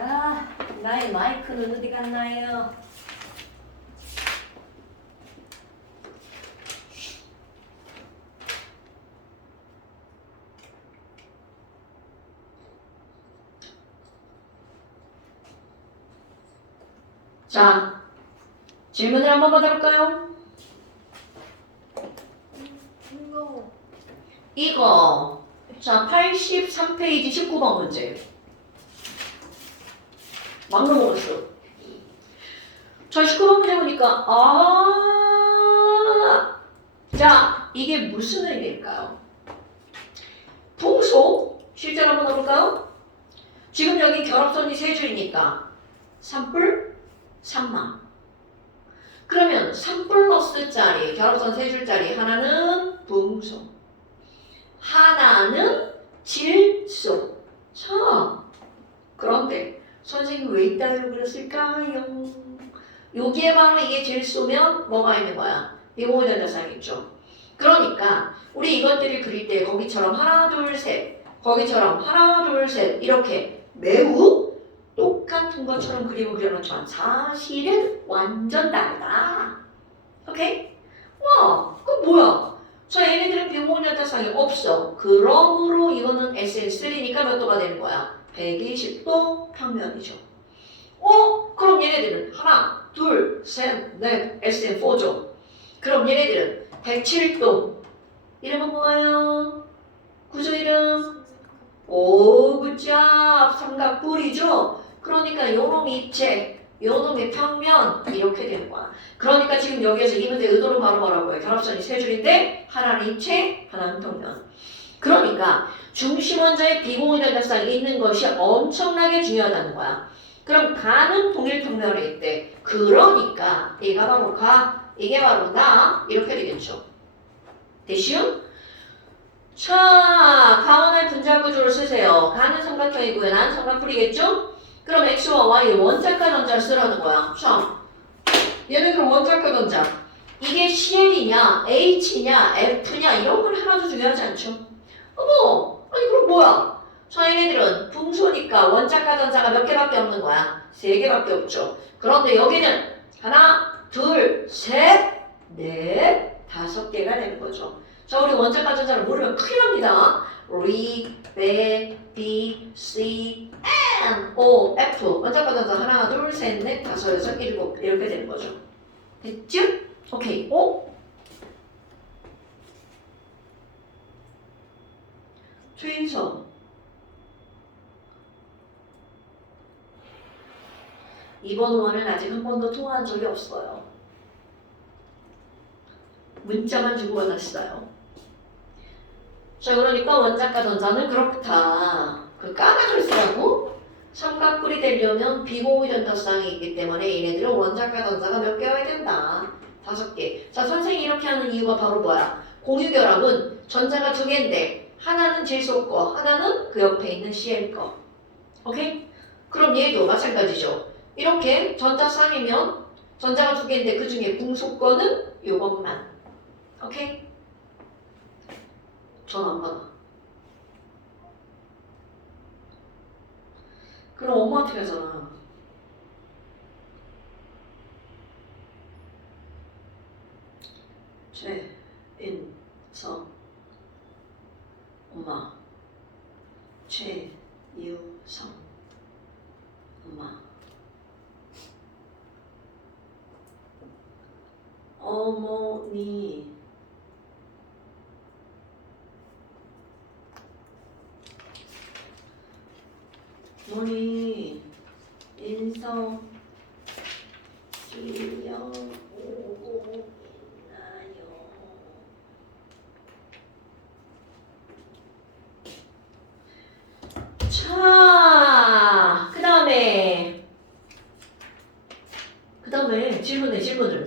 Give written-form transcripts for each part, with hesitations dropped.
아, 나의 마이크는 어디 갔나요? 자, 질문을 한번 받아볼까요? 이거 자 83페이지 19번 문제 막 넘어갔어. 자 19번 문제 보니까 자 이게 무슨 의미일까요? 풍속 실제로 한번 넣어볼까요? 지금 여기 결합선이 세 줄이니까 3뿔 3마. 그러면 3 플러스짜리 결합선 세 줄짜리 하나는 풍속, 하나는 질소. 자, 그런데 선생님 왜 이따위로 그렸을까요? 여기에 바로 이게 질소면 뭐가 있는 거야? 비공유전자쌍 있죠. 그러니까 우리 이것들을 그릴 때 거기처럼 하나 둘 셋, 거기처럼 하나 둘 셋 이렇게 매우 똑같은 것처럼 그림을 그려놓지만 사실은 완전 다르다. 오케이? 와, 그럼 뭐야? 자, 얘네들은 비공유전자쌍이 없어. 그러므로 이거는 SN3니까 몇 도가 되는 거야? 120도 평면이죠. 그럼 얘네들은 하나, 둘, 셋, 넷, SN4죠. 그럼 얘네들은 107도. 이름은 뭐예요? 구조 이름? 오, 굿잡. 삼각뿔이죠. 그러니까 요놈이 입체, 요놈이 평면 이렇게 되는 거야. 그러니까 지금 여기에서 이 문제 의도는 바로 뭐라고 해요? 결합선이 세 줄인데 하나는 입체, 하나는 평면. 그러니까 중심 원자의 비공유전자쌍이 있는 것이 엄청나게 중요하다는 거야. 그럼 가는 동일 평면에 있대. 그러니까 얘가 바로 가, 이게 바로 나 이렇게 되겠죠. 됐슈? 자, 가원의 분자 구조를 쓰세요. 가는 삼각형이고요. 나는 삼각뿔이겠죠? 그럼 X와 Y의 원자과 전자를 쓰라는 거야. 자, 얘네들은 원자과 전자. 이게 CL이냐, H냐, F냐 이런 건 하나도 중요하지 않죠. 어머, 아니 그럼 뭐야? 자, 얘네들은 분소니까 원자과 전자가 몇 개밖에 없는 거야. 3개밖에 없죠. 그런데 여기는 하나, 둘, 셋, 넷, 5개가 되는 거죠. 자, 우리 원자과 전자를 모르면 큰일 납니다. R, B, B, C, N, O, F. 원자과 전자 하나, 둘, 셋, 넷, 5, 6, 7 이렇게 되는 거죠. 됐죠? 오케이. 최인성. 이번 원은 아직 한 번도 통화한 적이 없어요. 문자만 주고받았어요. 자, 그러니까 원자과 전자는 그렇다. 그 까닭을 쓰라고? 삼각뿔이 되려면 비공유전자쌍이 있기 때문에 얘네들은 원자과 전자가 몇 개여야 된다. 5개. 자, 선생님이 이렇게 하는 이유가 바로 뭐야? 공유결합은 전자가 2개인데 하나는 질소 거, 하나는 그 옆에 있는 Cl 거. 오케이? 그럼 얘도 마찬가지죠. 이렇게 전자쌍이면 전자가 2개인데 그 중에 궁소 거는 요것만. 오케이? 전화 안 받아. 그럼 엄마한테 가잖아. 최인성 엄마. 최유성 엄마. 어머니. 어머니 인성 주영 오고 있나요? 자, 그 다음에 질문을 16번.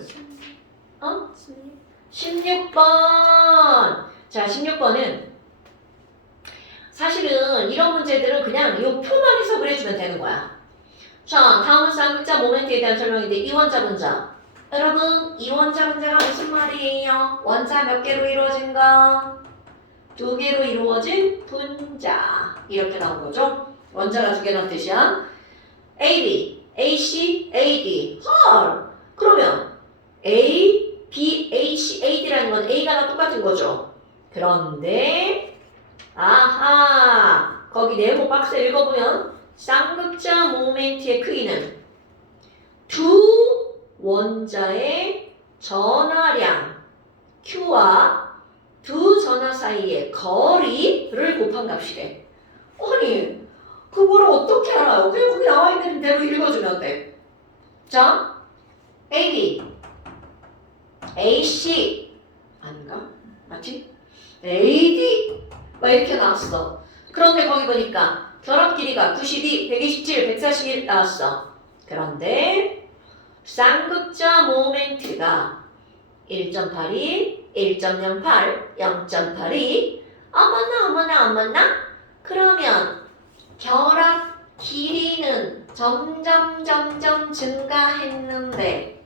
자, 16번은 사실은 이런 문제들은 그냥 이 표만 해석을 해주면 되는 거야. 자, 다음은 쌍극자 모멘트에 대한 설명인데 이원자 분자. 여러분, 이원자 분자가 무슨 말이에요? 원자 몇 개로 이루어진 거? 2개로 이루어진 분자. 이렇게 나온 거죠. 원자가 2개라는 뜻이야. AB, AC, AD. 헐. 그러면 A, B, H, AD라는 건 A가 똑같은 거죠. 그런데 아하, 거기 네모 박스 읽어보면 쌍극자 모멘트의 크기는 두 원자의 전하량 Q와 두 전하 사이의 거리를 곱한 값이래. 아니, 그걸 어떻게 알아요? 그냥 거기 나와 있는 대로 읽어주면 돼. 자, AB, AC, 아닌가? 맞지? AD, 막 이렇게 나왔어. 그런데 거기 보니까 결합 길이가 92, 127, 141 나왔어. 그런데 쌍극자 모멘트가 1.82, 1.08, 0.82. 어머나. 그러면 결합 길이는 점점 증가했는데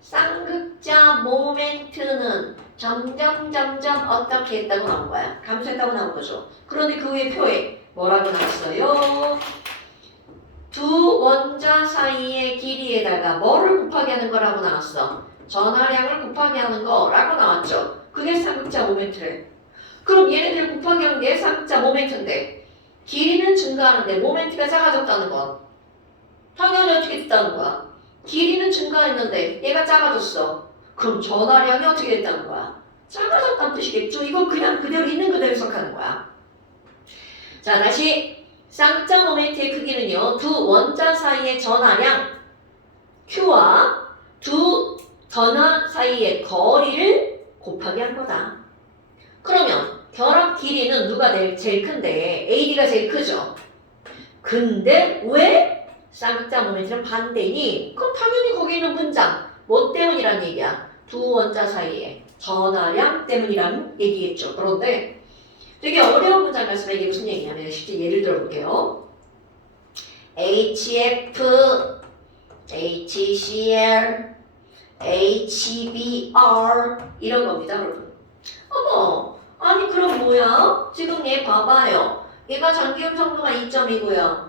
쌍극자 모멘트는 점점 어떻게 했다고 나온 거야? 감소했다고 나온 거죠. 그런데 그 위에 표에 뭐라고 나왔어요? 두 원자 사이의 길이에다가 뭐를 곱하기 하는 거라고 나왔어? 전하량을 곱하기 하는 거라고 나왔죠. 그게 쌍극자 모멘트래. 그럼 얘네들 곱하기 하는 게 쌍극자 모멘트인데 길이는 증가하는데 모멘트가 작아졌다는 건 당연히 어떻게 됐다는 거야? 길이는 증가했는데 얘가 작아졌어. 그럼 전하량이 어떻게 됐다는 거야? 작아졌다는 뜻이겠죠? 이거 그냥 그대로 있는 그대로 해석하는 거야. 자, 다시 쌍극자 모멘트의 크기는요, 두 원자 사이의 전하량 Q와 두 전하 사이의 거리를 곱하기 한 거다. 그러면 결합 길이는 누가 제일 큰데? AD가 제일 크죠? 근데 왜 쌍극자 모멘트는 반대니? 그럼 당연히 거기 있는 문장 뭐 때문이란 얘기야? 두 원자 사이의 전하량 때문이란 얘기겠죠. 그런데 되게 어려운 문장 말씀에 이게 무슨 얘기냐면 쉽게 예를 들어볼게요. HF, HCl, HBr 이런 겁니다, 여러분. 어머, 아니 그럼 뭐야? 지금 얘 봐봐요. 얘가 전기음 성도가 2점이고요.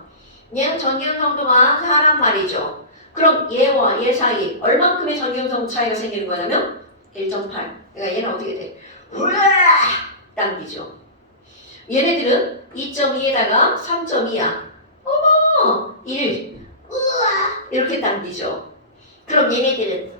얘는 전기음 성도가 4란 말이죠. 그럼 얘와 얘 사이 얼만큼의 전기음 성도 차이가 생기는 거냐면 1.8. 그러니까 얘는 어떻게 돼? 우와! 당기죠. 얘네들은 2.2에다가 3.2야. 어머! 1. 우와! 이렇게 당기죠. 그럼 얘네들은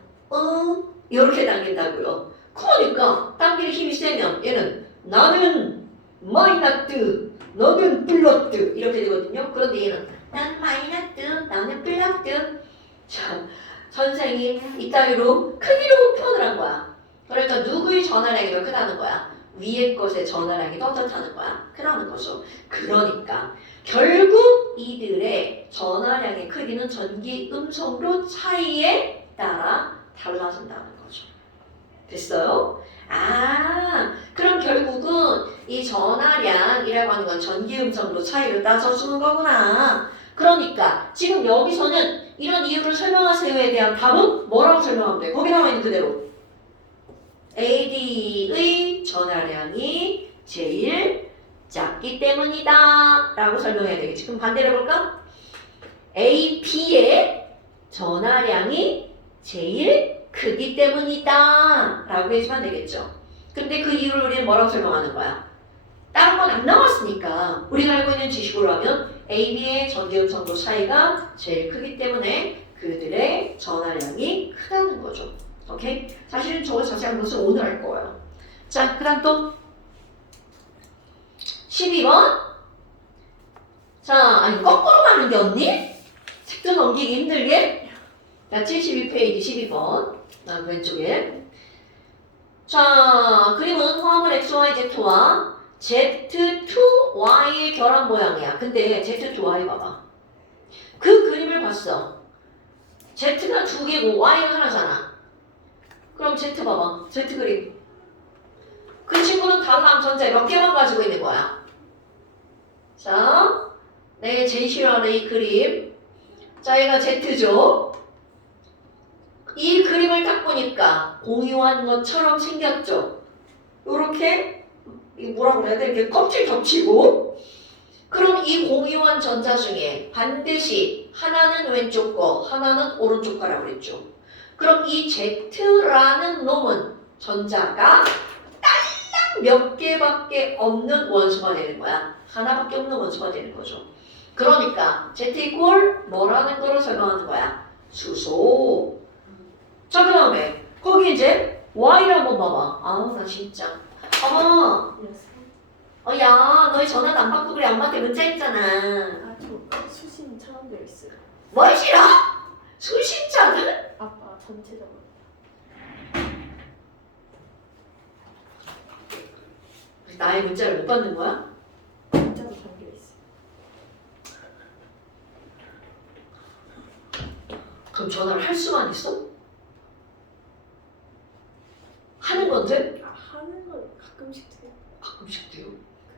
이렇게 당긴다고요. 그러니까 당길 힘이 세면 얘는 나는 마이너스, 너는 플러스 이렇게 되거든요. 그런데 얘는 난 마이너스, 나는 플러스. 자, 선생님 이따위로 크기로 표현을 한 거야. 그러니까 누구의 전화량이 더 크다는 거야? 위의 것의 전화량이 더 어떻다는 거야? 크다는 거죠. 그러니까 결국 이들의 전화량의 크기는 전기 음성도 차이에 따라 달라진다는 거죠. 됐어요? 아, 그럼 결국은 이 전하량이라고 하는 건 전기 음성도 차이를 따져주는 거구나. 그러니까 지금 여기서는 이런 이유를 설명하세요에 대한 답은 뭐라고 설명하면 돼? 거기 나와 있는 그대로. AD의 전하량이 제일 작기 때문이다 라고 설명해야 되겠지. 그럼 반대로 해볼까? AP의 전하량이 제일 크기 때문이다 라고 해주면 되겠죠. 근데 그 이유를 우리는 뭐라고 설명하는 거야? 다른 건 안 나왔으니까 우리가 알고 있는 지식으로 하면 AB의 전기음성도 차이가 제일 크기 때문에 그들의 전하량이 크다는 거죠. 오케이? 사실은 저거 자세한 것은 오늘 할 거예요. 자, 그 다음 또 12번. 자, 아니 거꾸로 가는 게 없니? 책도 넘기기 힘들게. 자, 72페이지 12번. 왼쪽에. 자, 그림은 화합을 XYZ와 Z2Y의 결합 모양이야. 근데 Z2Y 봐봐. 그 그림을 봤어. Z가 두 개고 Y가 하나잖아. 그럼 Z 봐봐. Z 그림. 그 친구는 다음 전자에 몇 개만 가지고 있는 거야. 자, 내가 제일 싫어하는 이 그림. 자, 얘가 Z죠. 이 그림을 딱 보니까 공유한 것처럼 생겼죠. 요렇게 이거 뭐라고 그래야 돼? 이렇게 껍질 겹치고 그럼 이 공유한 전자 중에 반드시 하나는 왼쪽 거, 하나는 오른쪽 거라고 그랬죠. 그럼 이 Z라는 놈은 전자가 딸랑 몇 개밖에 없는 원소가 되는 거야. 하나밖에 없는 원소가 되는 거죠. 그러니까 Z 이꼴 뭐라는 거로 설명하는 거야? 수소. 자, 그 다음에 거기 이제 Y를 한번 봐봐. 아우 나 진짜. 어머, 야 너희 전화도 안 받고 그래. 엄마한테 문자 했잖아. 저 수신 처음 되어 있어요. 뭘 싫어? 수신자들? 아빠 전체적으로. 나의 문자를 못 받는 거야? 문자도 담겨 있어요. 그럼 전화를 할 수만 있어? 하는 건데? 하는 건 가끔씩 돼요. 가끔씩 돼요.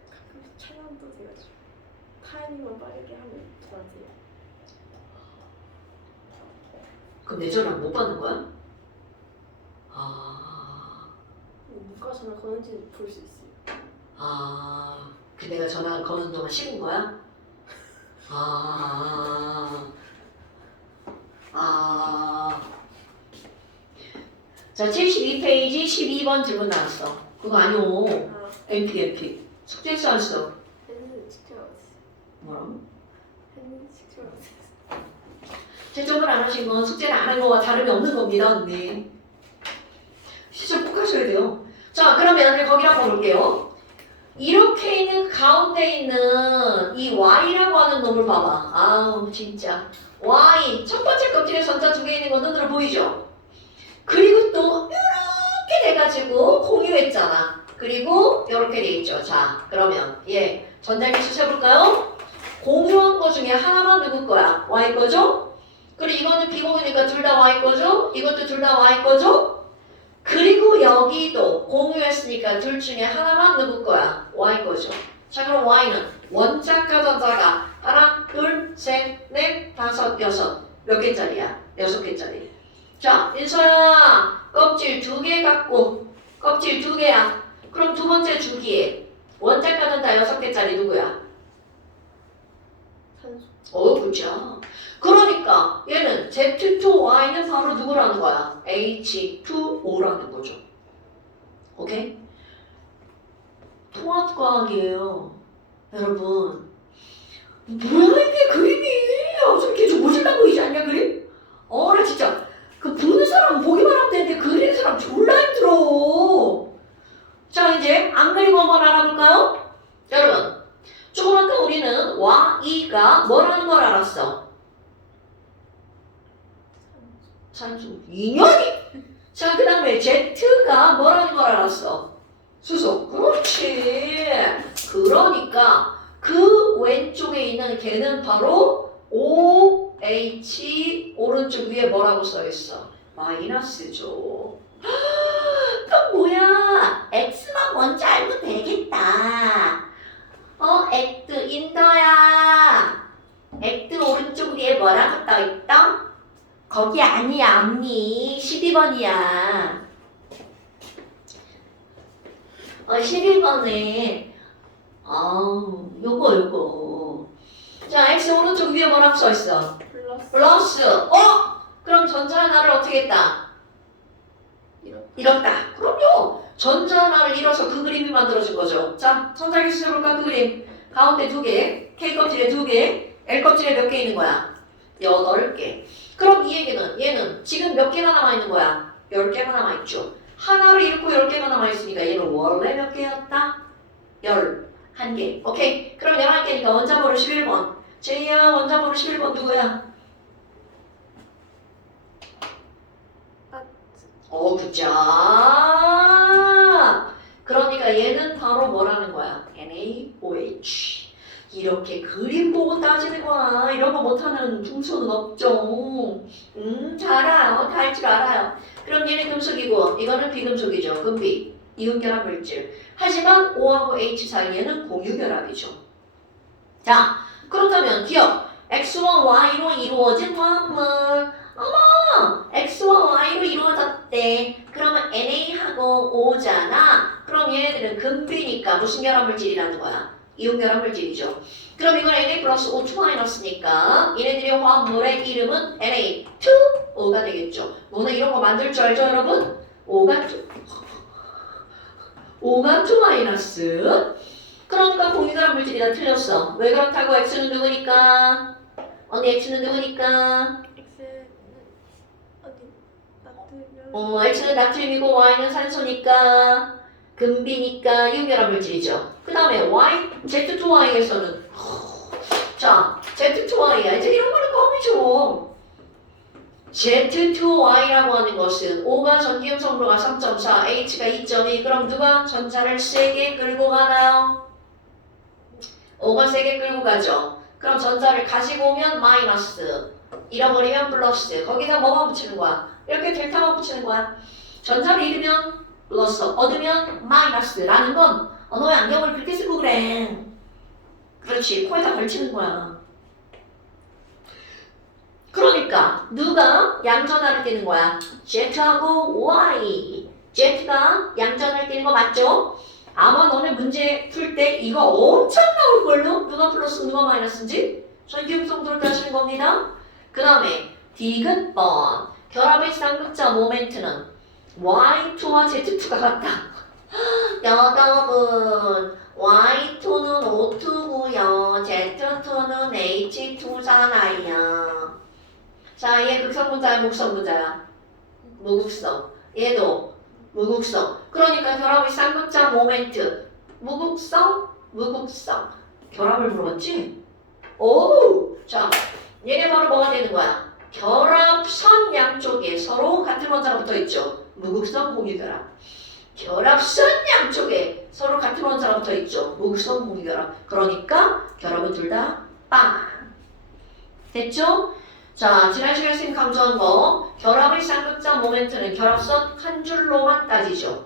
가끔씩 차단도 돼가지고 타이밍만 빠르게 하면 도와줘요. 그럼 내 전화를 못 받는 거야? 아, 누가 전화 거는지 볼 수 있어요. 그 내가 전화를 거는 동안 식은 거야? 자, 72페이지 12번 질문 나왔어. 그거 아니오. MP. 숙제했어, 안 써? 했는데 숙제가 없어요. 뭐라고? 했는데 숙제가 없어요. 채점을 안 하신 건 숙제를 안 한 거와 다름이 없는 겁니다, 언니. 시점 꼭 하셔야 돼요. 자, 그러면 거기 한번 볼게요. 이렇게 있는 가운데 있는 이 Y라고 하는 놈을 봐봐. 아우 진짜. Y 첫 번째 껍질에 전자 두 개 있는 거 눈으로 보이죠? 그리고 또 이렇게 돼가지고 공유했잖아. 그리고 이렇게 돼 있죠. 자, 그러면 전자기수 세볼까요? 공유한 거 중에 하나만 누구 거야? Y 거죠? 그리고 이거는 비공유니까 둘 다 Y 거죠? 이것도 둘 다 Y 거죠? 그리고 여기도 공유했으니까 둘 중에 하나만 누구 거야? Y 거죠. 자, 그럼 Y는 원자과 전자가 하나, 둘, 셋, 넷, 다섯, 여섯. 몇 개짜리야? 6개짜리. 자, 인서야, 껍질 2개 갖고 껍질 2개야. 그럼 두 번째 주기에 원자과 전자 6개짜리 누구야? 산소. 그죠. 그러니까 얘는 Z2Y는 바로 누구라는 거야? H2O라는 거죠. 오케이? 통합과학이에요. 여러분. 뭐야 이게 그림이. 어떻게 좀 모질라 보이지 않냐 그림? 나 진짜 그 보는 사람 보기만 하면 되는데 그리는 사람 졸라 힘들어. 자, 이제 안 그리고 한번 알아볼까요? 여러분. 조금 아까 우리는 Y가 뭐라는 걸 알았어? 산소. 인연이? 자, 그 다음에 Z가 뭐라는 걸 알았어? 수소. 그렇지. 그러니까 그 왼쪽에 있는 걔는 바로 OH 오른쪽 위에 뭐라고 써있어? 마이너스죠. 그럼 뭐야? X만 먼저 알면 되겠다. 액트 인더야. 액트 오른쪽 위에 뭐라고 떠있다? 거기 아니야, 언니. 12번이야. 11번에 요거. 자, X 오른쪽 위에 뭐라고 써있어? 플러스. 그럼 전자 하나를 어떻게 했다? 잃었다. 그럼요. 전자 하나를 잃어서 그 그림이 만들어진 거죠. 자, 전자기수 해볼까? 그 그림. 가운데 2개, K 껍질에 2개, L 껍질에 몇 개 있는 거야? 8개. 그럼 이 얘는 지금 몇 개나 남아있는 거야? 10개가 남아있죠. 하나를 잃고 10개가 남아있으니까 얘는 원래 몇 개였다? 11개. 오케이? 그럼 11개니까 원자번호 11번. 제이야, 원자번호 11번 누구야? 그죠. 그러니까 얘는 바로 뭐라는 거야? NaOH. 이렇게 그림 보고 따지는 거야. 이런 거 못하는 중소는 없죠. 잘 알아요. 다 할 줄 알아요. 그럼 얘는 금속이고 이거는 비금속이죠. 금비. 이온결합 물질. 하지만 O하고 H 사이에는 공유결합이죠. 자, 그렇다면 기억. X와 Y로 이루어진 화합물. 어머! X와 Y로 이루어졌대. 그러면 NA하고 O잖아. 그럼 얘네들은 금비니까 무슨 결합물질이라는 거야? 이온결합 물질이죠. 그럼 이건 Na 플러스 O2 마이너스니까 얘네들의 화합물의 이름은 Na2O가 되겠죠. 너네 이런 거 만들 줄 알죠, 여러분? O가 2 마이너스. 그러니까 공유결합 물질이 다 틀렸어. 왜 그렇다고? X는 누구니까? 언니 X는 누구니까? X는 나트륨. X는 나트륨이고 Y는 산소니까 금비니까 이온결합 물질이죠. 그 다음에 Y, Z2Y에서는 자, Z2Y야. 이제 이런 거는 껌이죠. Z2Y라고 하는 것은 O가 전기음 성도가 3.4, H가 2.2. 그럼 누가 전자를 세게 끌고 가나요? O가 세게 끌고 가죠. 그럼 전자를 가지고 오면 마이너스, 잃어버리면 플러스. 거기다 뭐만 붙이는 거야? 이렇게 델타만 붙이는 거야. 전자를 잃으면 플러스, 얻으면 마이너스라는 건 너의 안경을 그렇게 쓰고 그래. 그렇지, 코에다 걸치는 거야. 그러니까 누가 양전하를 띄는 거야? Z하고 Y. Z가 양전을 띄는 거 맞죠? 아마 너네 문제 풀 때 이거 엄청 나올 걸로? 누가 플러스 누가 마이너스인지 전기음 성도를 따지는 겁니다. 그 다음에 디귿번 결합의 쌍극자 모멘트는 Y2와 Z2가 같다. 여러분 Y2는 O2고요. Z2는 H2잖아요. 자, 얘 극성분자야, 목성분자야? 무극성. 얘도 무극성. 그러니까 결합의 쌍극자 모멘트. 무극성, 무극성. 결합을 물어봤지? 오! 자, 얘네 바로 뭐가 되는 거야? 결합선 양쪽에 서로 같은 원자가 붙어있죠. 무극성 공유결합. 결합선 양쪽에 서로 같은 원자가 붙어있죠. 무극성 공유결합. 그러니까 결합은 둘 다 빵. 됐죠? 자, 지난 시간에 선생님 강조한 거 결합의 쌍극자 모멘트는 결합선 한 줄로만 따지죠.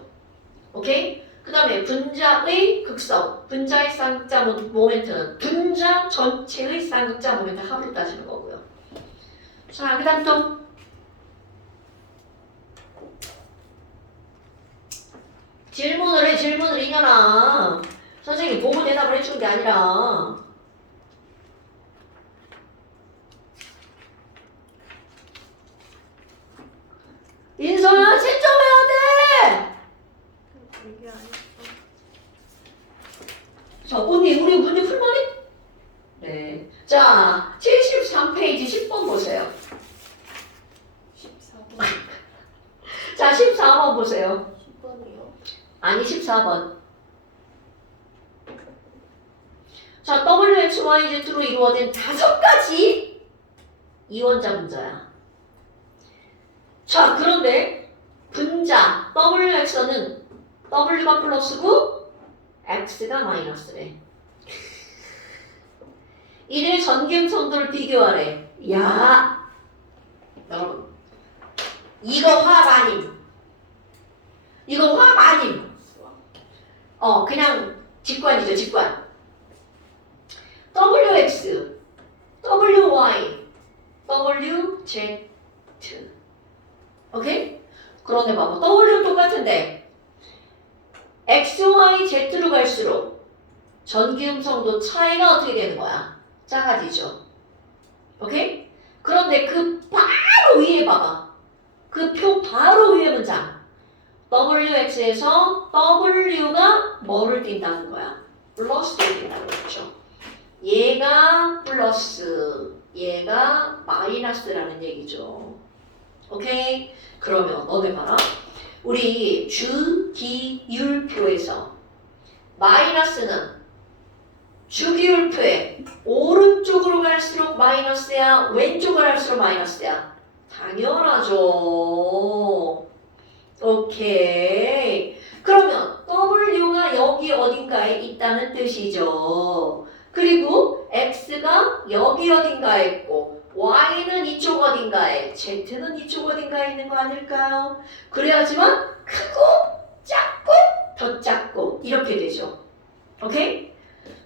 오케이? 그 다음에 분자의 극성, 분자의 쌍극자 모멘트는 분자 전체의 쌍극자 모멘트 합으로 따지는 거고요. 자, 그 다음 또 질문을 해, 질문을 이겨라. 선생님 보고 대답을 해주는 게 아니라. 인서야, 채점해야 돼! 이게 아니고. 자, 언니, 우리 문제 풀만해? 네. 자, 73페이지 10번 보세요. 14번. 자, 14번 보세요. 10번이요. 아니, 14번. 자, WXYZ로 이루어진 5가지 이원자 분자야. 자, 그런데 분자 WX는 W가 플러스고 X가 마이너스래. 이들의 전기음 성도를 비교하래. 야, 여러분, 이거 화합 아님. 이거 화합 아님. 그냥 직관이죠, 직관. WX, WY, WZ. 오케이? 그런데 봐봐. W는 똑같은데 X, Y, Z로 갈수록 전기음 성도 차이가 어떻게 되는 거야? 작아지죠. 오케이? 그런데 그 바로 위에 봐봐. 그 표 바로 위에 문장. WX에서 W가 뭐를 띈다는 거야? 플러스를 띈다고 했죠. 얘가 플러스, 얘가 마이너스라는 얘기죠. 오케이? 그러면 너네 봐라. 우리 주기율표에서 마이너스는 주기율표에 오른쪽으로 갈수록 마이너스야, 왼쪽으로 갈수록 마이너스야? 당연하죠. 오케이. 그러면 W가 여기 어딘가에 있다는 뜻이죠. 그리고 X가 여기 어딘가에 있고 Y는 이쪽 어딘가에, Z는 이쪽 어딘가에 있는 거 아닐까요? 그래야지만 크고 작고 더 작고 이렇게 되죠. 오케이?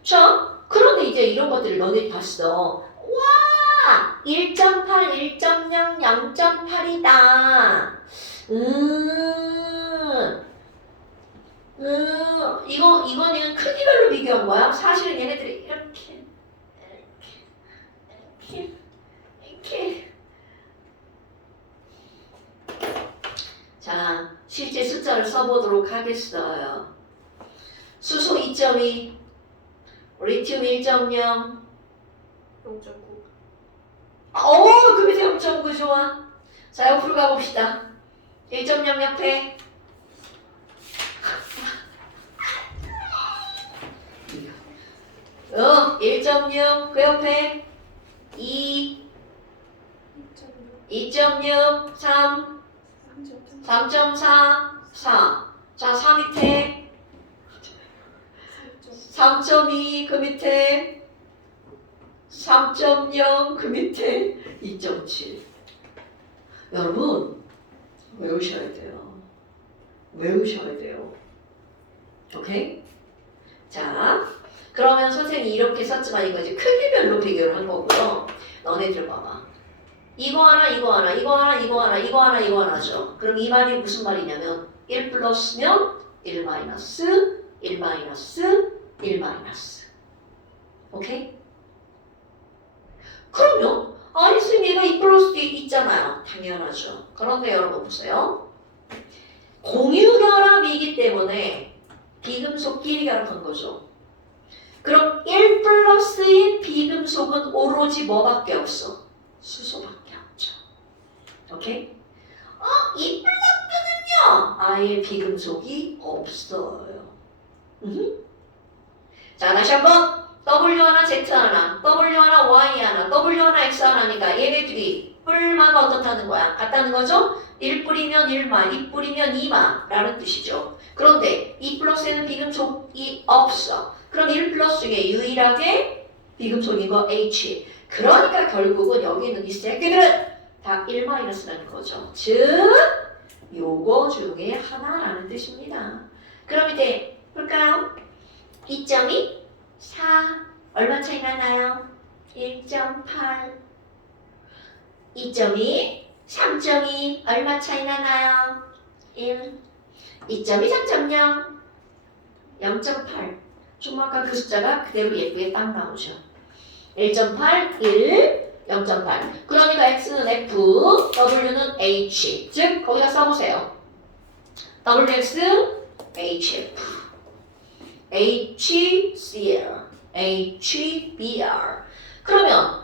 자, 그런데 이제 이런 것들을 너네들이 봤어. 와! 1.8, 1.0, 0.8이다. 이거는 크기별로 비교 비교한 거야? 사실은 얘네들이 이렇게 자, 실제 숫자를 써보도록 하겠어요. 수소 2.2, 리튬 1.0. 0.9. 그 밑에 0.9 좋아. 자, 옆으로 가봅시다. 1.0 옆에 1.6 그 옆에 2, 2.6, 3, 3.4, 4. 자, 4 밑에 3.2 그 밑에 3.0 그 밑에 2.7. 여러분 외우셔야 돼요. 외우셔야 돼요. 오케이? 자, 그러면 선생님이 이렇게 썼지만 이거 이제 크기별로 비교를 한 거고요. 너네들 봐봐. 이거 하나, 이거 하나, 이거 하나, 이거 하나, 이거 하나, 이거 하나죠. 그럼 이 말이 무슨 말이냐면 1 플러스면 1 마이너스, 1 마이너스, 1 마이너스. 오케이? 그럼요. 아니 선생님 얘가 2 플러스 뒤에 있잖아요. 당연하죠. 그런데 여러분 보세요. 공유결합이기 때문에 비금속끼리 결합한 거죠. 그럼 1 플러스인 비금속은 오로지 뭐밖에 없어? 수소밖에 없죠. 오케이? 2 플러스는요 아예 비금속이 없어요. 자, 다시 한번 W 하나 Z 하나 W 하나 Y 하나 W 하나 X 하나니까 얘네들이 뿔만 어떻다는 거야? 같다는 거죠? 1 뿌리면 1마, 2 뿌리면 2마 라는 뜻이죠. 그런데 2 플러스에는 비금속이 없어. 그럼 1 플러스 중에 유일하게 비금속인 거 H. 그러니까 결국은 여기 있는 이 새끼들은 다 1 마이너스라는 거죠. 즉 요거 중에 하나라는 뜻입니다. 그럼 이제 볼까요? 2.2, 4 얼마 차이 나나요? 1.8. 2.2, 3.2 얼마 차이 나나요? 1. 2.2, 3.0 0.8. 좀 아까 그 숫자가 그대로 예쁘게 딱 나오죠. 1.8, 1, 0.8. 그러니까 X는 F, W는 H. 즉 거기다 써보세요. WX, HF, HCl, HBr. 그러면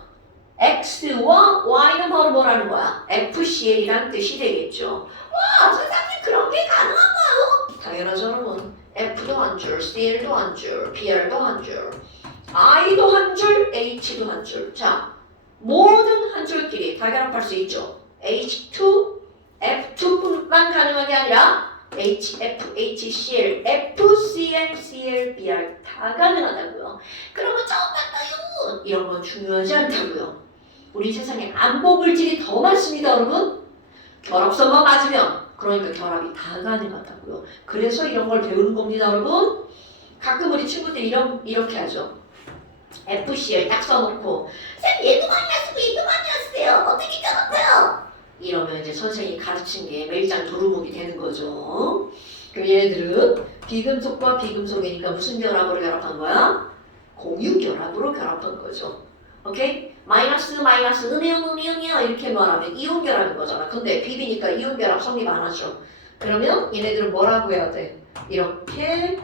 X와 Y는 바로 뭐라는 거야? FCl이라는 뜻이 되겠죠. 와, 선생님 그런 게 가능한가요? 당연하죠, 여러분. F도 한 줄, Cl도 한 줄, Br도 한 줄, I도 한 줄, H도 한 줄. 자, 모든 한 줄끼리 다 결합할 수 있죠. H2, F2뿐만 가능한 게 아니라 HF, HCl, FCl, CL, BR 다 가능하다고요. 그런 거 처음 봤어요. 이런 건 중요하지 않다고요. 우리 세상에 안보 물질이 더 많습니다, 여러분. 결합선만 맞으면 그러니까 결합이 다 가능하다고요. 그래서 이런 걸 배우는 겁니다, 여러분. 가끔 우리 친구들이 이렇게 하죠. FCL 딱 써놓고 쌤 얘도 많이 쓰고 얘도 많이 쓰세요. 어떻게 결합해요? 이러면 이제 선생님이 가르친 게 매일장 도루묵이 되는 거죠. 그럼 얘네들은 비금속과 비금속이니까 무슨 결합으로 결합한 거야? 공유 결합으로 결합한 거죠. 오케이? 마이너스 마이너스 음이요 이렇게 말하면 이온 결합인 거잖아. 근데 비비니까 이온 결합 성립 안 하죠. 그러면 얘네들은 뭐라고 해야 돼? 이렇게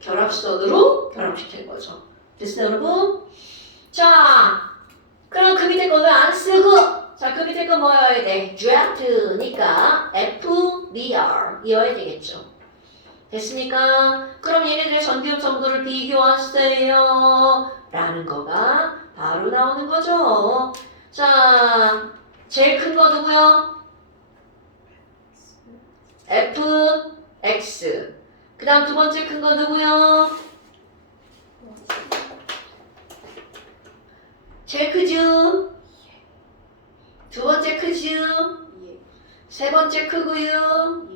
결합선으로 결합시킨 거죠. 됐어요, 여러분? 자, 그럼 그 밑에 거 왜 안 쓰고? 자, 그 밑에 거 뭐여야 돼? duet니까 FBr 이어야 되겠죠. 됐습니까? 그럼 얘네들의 전기흡 정도를 비교하세요 라는 거가 바로 나오는 거죠. 자, 제일 큰 거 누구요? F, X. 그 다음 두 번째 큰 거 누구요? 제일 크죠? 두 번째 크죠? 예. 세 번째 크고요.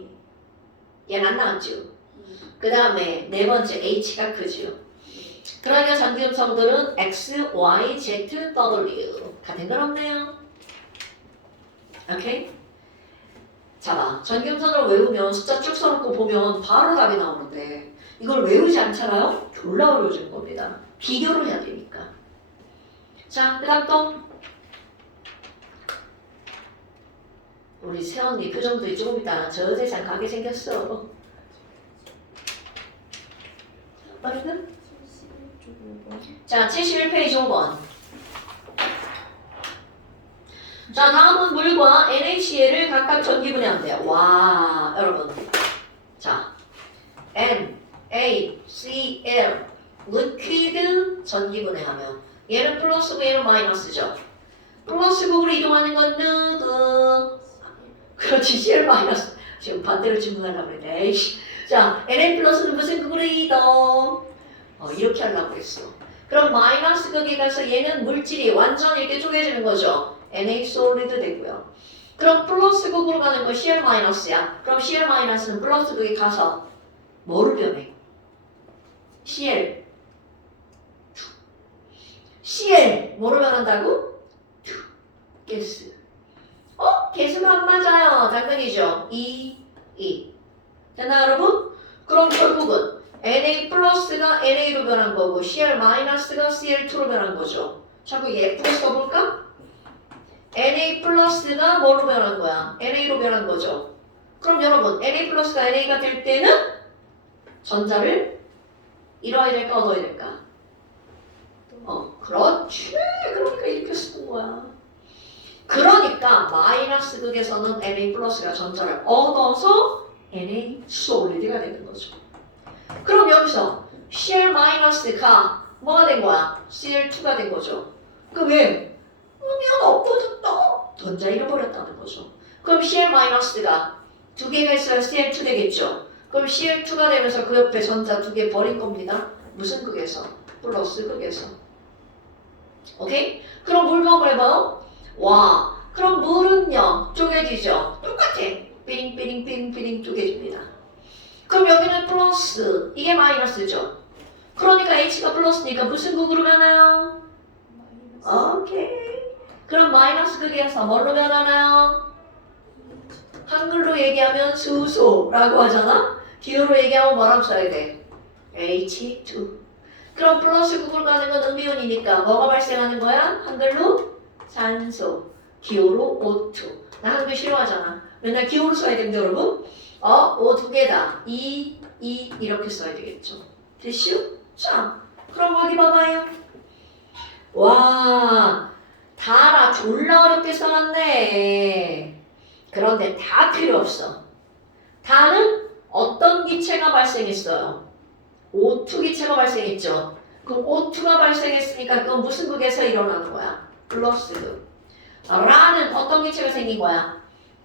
예. 얘는 안 나왔죠? 그 다음에 네 번째 H가 크죠? 그러니까 전기음성들은 X, Y, Z, W 다 된 건 없네요. 오케이? 자, 봐. 전기음성을 외우면 숫자 쭉 써놓고 보면 바로 답이 나오는데 이걸 외우지 않잖아요? 졸라 어려워지는 겁니다. 비교를 해야 되니까. 자, 그 다음 또 우리 새언니 표정들이 조금 있다 저 세상 가게 생겼어. 빠르다? 자, 71페이지 5번. 자, 다음은 물과 NaCl을 각각 전기분해하면 돼요. 와, 여러분. 자, NaCl 리퀴드 전기분해하면 얘는 플러스고 얘는 마이너스죠. 플러스국으로 이동하는 건 누구? 그렇지, Cl 마이너스. 지금 반대로 질문하려고 그랬네. 에이씨. 자, Na 플러스는 무슨 극으로 이동? 이렇게 하려고 했어. 그럼 마이너스 극에 가서 얘는 물질이 완전 이렇게 쪼개지는 거죠. Na 솔리드 되고요. 그럼 플러스 극으로 가는 거 Cl 마이너스야. 그럼 Cl 마이너스는 플러스 극에 가서 뭐를 변해? Cl. Cl 뭐를 변한다고? 가스. 개수가 안 맞아요. 당근이죠. 2. 됐나 여러분? 그럼 결국은 Na 플러스가 Na로 변한 거고 Cl 마이너스가 Cl2로 변한 거죠. 자꾸 예쁘게 써볼까? Na 플러스가 뭐로 변한 거야? Na로 변한 거죠. 그럼 여러분 Na 플러스가 Na가 될 때는 전자를 잃어야 될까 얻어야 될까? 그렇지. 그러니까 이렇게 쓰는 거야. 그러니까 마이너스 극에서는 Na 플러스가 전자를 얻어서 Na 솔리드가 되는 거죠. 그럼 여기서 Cl 마이너스가 뭐가 된 거야? Cl2가 된 거죠. 그 왜? 그러면 엎어졌다. 전자 잃어버렸다는 거죠. 그럼 Cl 마이너스가 두 개가 있어야 Cl2 되겠죠. 그럼 Cl2가 되면서 그 옆에 전자 두 개 버린 겁니다. 무슨 극에서? 플러스 극에서. 오케이? 그럼 물 먹어봐요. 와, 그럼 물은요 쪼개지죠. 똑같아. 삐링 쪼개집니다. 그럼 여기는 플러스, 이게 마이너스죠. 그러니까 H가 플러스니까 무슨 극으로 변해요? 오케이. 그럼 마이너스 극에서 뭘로 변하나요? 한글로 얘기하면 수소라고 하잖아. 기호로 얘기하면 뭐라고 써야 돼? H2. 그럼 플러스 극으로 가는 건 음이온이니까 뭐가 발생하는 거야? 한글로 산소. 기호로 O2. 나 한글 싫어하잖아. 맨날 기호로 써야 되는데 여러분. O 두 개다. 2 이렇게 써야 되겠죠. 됐슈? 자, 그럼 어디 봐봐요. 와, 다라 졸라 어렵게 써놨네. 그런데 다 필요 없어. 다는 어떤 기체가 발생했어요? O2 기체가 발생했죠. 그럼 O2가 발생했으니까 그건 무슨 극에서 일어나는 거야? 플러스 극. 라는 어떤 기체가 생긴 거야?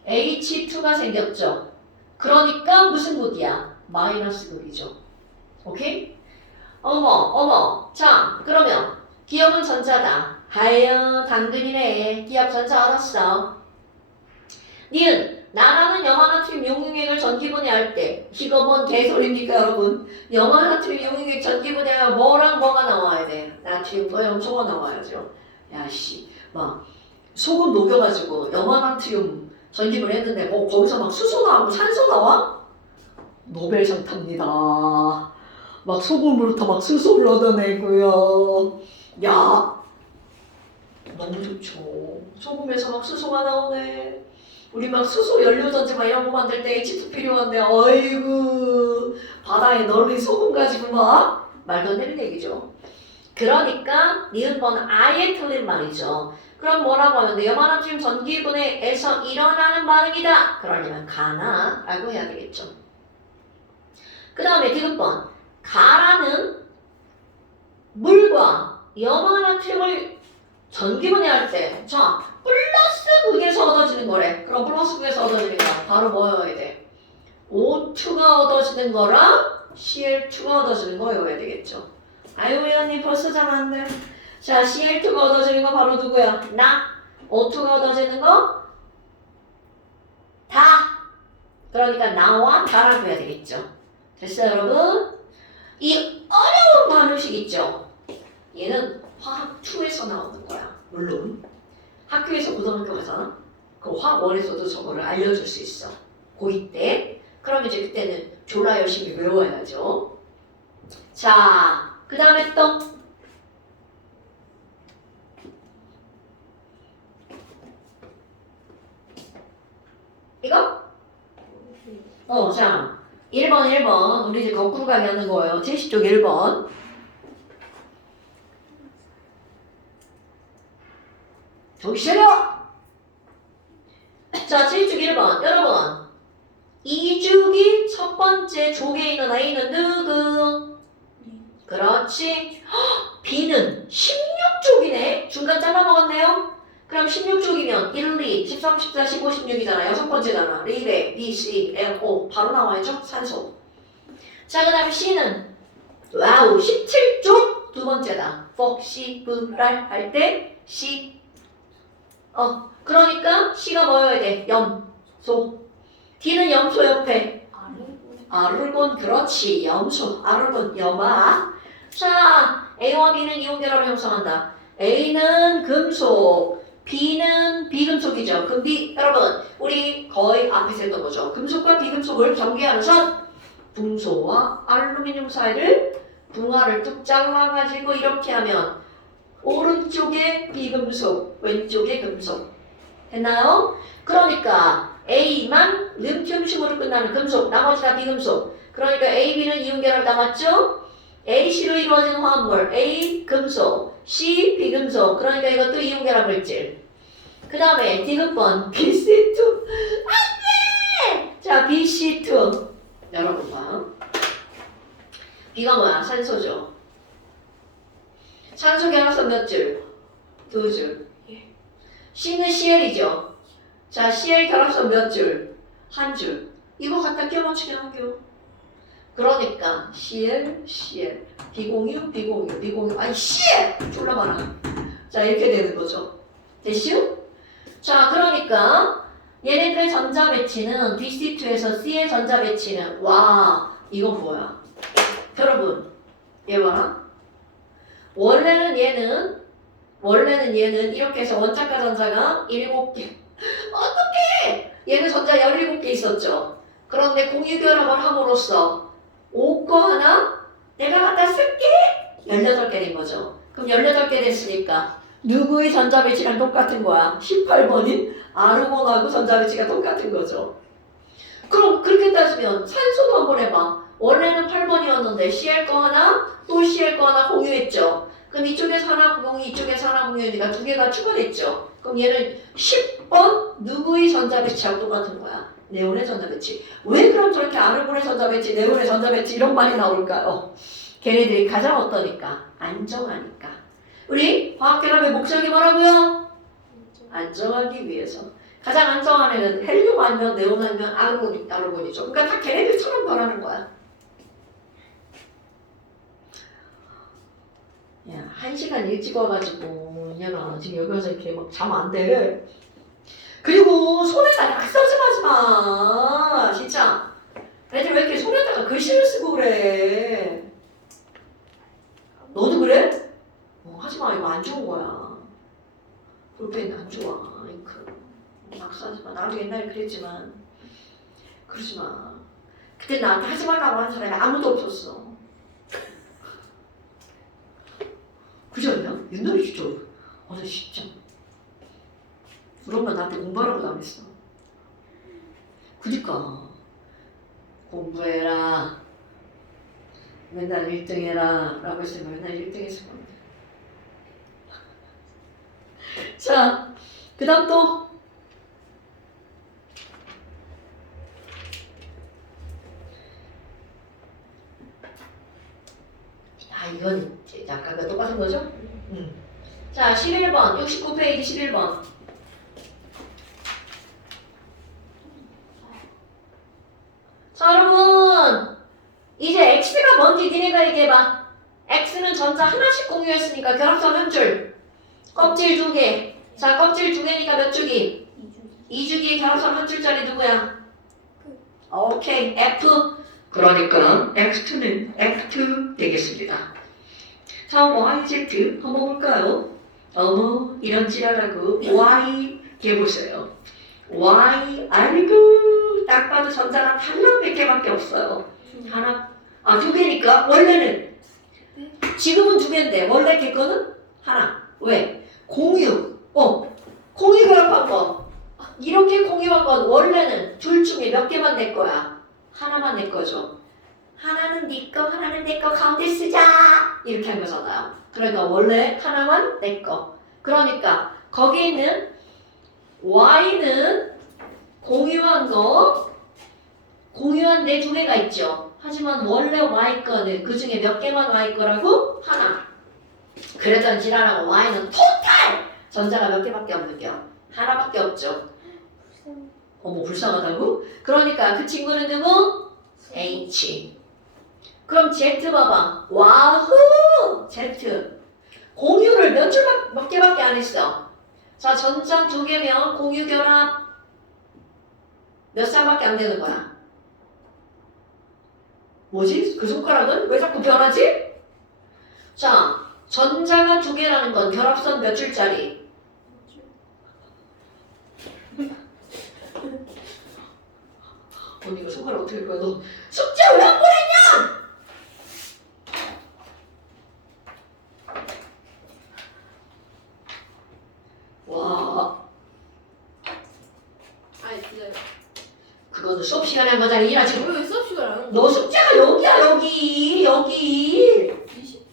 H2가 생겼죠. 그러니까 무슨 극이야? 마이너스 극이죠. 오케이? 어머. 자, 그러면 기억은 전자다. 하여 당근이네. 기억 전자 얻었어. 니은 나라는 염화나트륨 용융액을 전기분해할 때 이거 뭔 개소리입니까 여러분? 염화나트륨 용융액 전기분해하면 뭐랑 뭐가 나와야 돼? 나트륨과 염소가 나와야죠. 야씨 막 소금 녹여가지고 염화나트륨 전기분해 했는데 뭐 거기서 막 수소 나오고 산소 나와? 노벨상 탑니다. 막 소금으로부터 막 수소를 얻어내고요. 야 너무 좋죠. 소금에서 막 수소가 나오네. 우리 막 수소 연료전지 막 이런 거 만들 때 H2 필요한데 어이구 바다에 널리 소금 가지고 막 말도 안 되는 얘기죠. 그러니까 니은번은 아예 틀린 말이죠. 그럼 뭐라고 하면 돼? 염화나트륨 전기분해에서 일어나는 반응이다. 그러려면 가나라고 해야 되겠죠. 그 다음에 디귿번 가라는 물과 염화나트륨을 전기분해할 때 자, 플러스 극에서 얻어지는 거래. 그럼 플러스 극에서 얻어지는 거 바로 뭐여야 돼? O2가 얻어지는 거랑 Cl2가 얻어지는 거 외워야 되겠죠. 아유 회원님 벌써 잘하는데. 자, Cl2가 얻어지는 거 바로 누구야? 나. O2가 얻어지는 거? 다. 그러니까 나와 다라고 해야 되겠죠. 됐어요 여러분? 이 어려운 반응식 있죠? 얘는 화학 2에서 나오는 거야. 물론 학교에서 고등학교 가잖아? 그럼 화학 1에서도 저거를 알려줄 수 있어. 고2 때. 그럼 이제 그때는 졸라 열심히 외워야죠. 자, 그 다음에 또 이거? 자 1번 우리 이제 거꾸로 가게 하는 거예요. 70쪽 1번. 정신 차려! 자 70쪽 1번 여러분 이 주기 첫 번째 족에 있는 A는 누구? 그렇지. B는 16쪽이네. 중간 잘라먹었네요. 그럼 16쪽이면 1, 2, 13, 14, 15, 16이잖아. 여섯 번째잖아. 리베, B, C, L, O. 바로 나와야죠. 산소. 자, 그 다음에 C는 와우 17쪽 두 번째다. 폭시브랄 할 때 C. 그러니까 C가 뭐여야 돼? 염소. D는 염소 옆에 아르곤. 그렇지. 염소. 아르곤. 염화. 자, A와 B는 이온결합을 형성한다. A는 금속, B는 비금속이죠. 그럼 여러분, 우리 거의 앞에서 했던 거죠. 금속과 비금속을 경계하는 선, 붕소와 알루미늄 사이를 붕화를 뚝 잘라가지고 이렇게 하면 오른쪽에 비금속, 왼쪽에 금속. 됐나요? 그러니까 A만 름튬식으로 끝나는 금속, 나머지 다 비금속. 그러니까 A, B는 이온결합 다 맞죠? A, C로 이루어지는 화합물 A, 금속, C, 비금속. 그러니까 이것도 이온결합 물질. 그 다음에 디귿번 BC2. 안돼! 자, BC2 여러분 봐. B가 뭐야? 산소죠. 산소 결합선 몇 줄? 두 줄. C는 CL이죠. 자, CL 결합선 몇 줄? 한 줄. 이거 갖다 끼워 맞추게 하겨. 그러니까 CL, 비공유, 아니 CL! 졸라봐라. 자, 이렇게 되는 거죠. 됐슈? 자, 그러니까 얘네들의 전자 배치는 BC2에서 C의 전자 배치는 와, 이건 뭐야? 여러분, 얘 봐라. 원래는 얘는 이렇게 해서 원자과 전자가 7개. 어떡해! 얘는 전자 17개 있었죠. 그런데 공유결합을 함으로써 5거 하나 내가 갖다 쓸게 18개 된 거죠. 그럼 18개 됐으니까 누구의 전자 배치랑 똑같은 거야? 18번인 아르곤하고 전자 배치가 똑같은 거죠. 그럼 그렇게 따지면 산소도 한번 해봐. 원래는 8번이었는데 CL 거 하나 또 CL 거 하나 공유했죠. 그럼 이쪽에서 하나 공유 이쪽에서 하나 공유니까 두 개가 추가됐죠. 그럼 얘는 10번 누구의 전자 배치하고 똑같은 거야? 네온의 전자 배치. 왜 그럼 저렇게 아르곤의 전자 배치, 네온의 전자 배치 이런 말이 나올까요? 걔네들이 가장 어떠니까? 안정하니까. 우리 화학결합의 목적이 뭐라고요? 안정하기 위해서. 가장 안정한 애는 헬륨 아니면 네온 아니면 아르곤이죠. 그러니까 다 걔네들처럼 변하는 거야. 야, 1시간 일찍 와가지고 얘가 지금 여기 와서 이렇게 막 자면 안 돼. 그리고 손에다 낙서좀 하지 마. 진짜. 애들 왜 이렇게 손에다가 글씨를 쓰고 그래. 너도 그래? 하지 마. 이거 안 좋은 거야. 볼펜 안 좋아. 잉크. 낙서하지 마. 나도 옛날에 그랬지만 그러지 마. 그때 나한테 하지 말라고 하는 사람이 아무도 없었어. 그지 않냐? 옛날에 진짜. 나 진짜. 우리 엄마 나한테 공부하라고 나왔어. 그니까 공부해라. 맨날 1등 해라 라고 했으면 맨날 1등 했을 겁니다. 자, 그 다음 또 이건 아까가 똑같은 거죠? 자, 11번 69페이지 11번 자, 여러분 이제 X가 뭔지 니네가 얘기해봐. X는 전자 하나씩 공유했으니까 결합선 한 줄, 껍질 2개. 자, 껍질 2개니까 몇 주기? 2주기의 결합선 한 줄짜리 누구야? 오케이, F. 그러니까 X2는 F2 되겠습니다. 자, YZ 한번 볼까요? 어머, 이런 지랄하고 Y 해보세요. Y, 아이고 딱 봐도 전자가 단몇 몇 개밖에 없어요. 하나, 아, 두 개니까 원래는 지금은 두 개인데 원래 걔 거는 하나. 왜? 공유. 공유 결합한 거. 이렇게 공유한 건 원래는 둘 중에 몇 개만 내 거야. 하나만 내 거죠. 하나는 네 거, 하나는 내 거 가운데 쓰자. 이렇게 한 거잖아요. 그러니까 원래 하나만 내 거. 그러니까 거기 있는 y는 공유한 거, 공유한 네 두 개가 있죠. 하지만 원래 y 거는 그 중에 몇 개만 y 거라고? 하나. 그랬던 지랄하고 y는 토탈! 전자가 몇 개밖에 없는겨? 하나밖에 없죠. 어머 불쌍하다고? 그러니까 그 친구는 누구? H. 그럼 Z 봐봐. 와우! Z. 공유를 몇 개밖에 안 했어. 자, 전자 두 개면 공유 결합 몇 쌍밖에 안 되는 거야. 뭐지? 그 손가락은 왜 자꾸 변하지? 자, 전자가 두 개라는 건 결합선 몇 줄짜리? 언니 이거 손가락 어떻게 할 거야? 너 숙제 왜 안 보냈냐? 와, 아니 진짜 그거는 수업 시간에 한 거잖아. 이나 지금 왜 수업 시간 안 하는 너 숙제가 여기야 여기. 20 표시돼.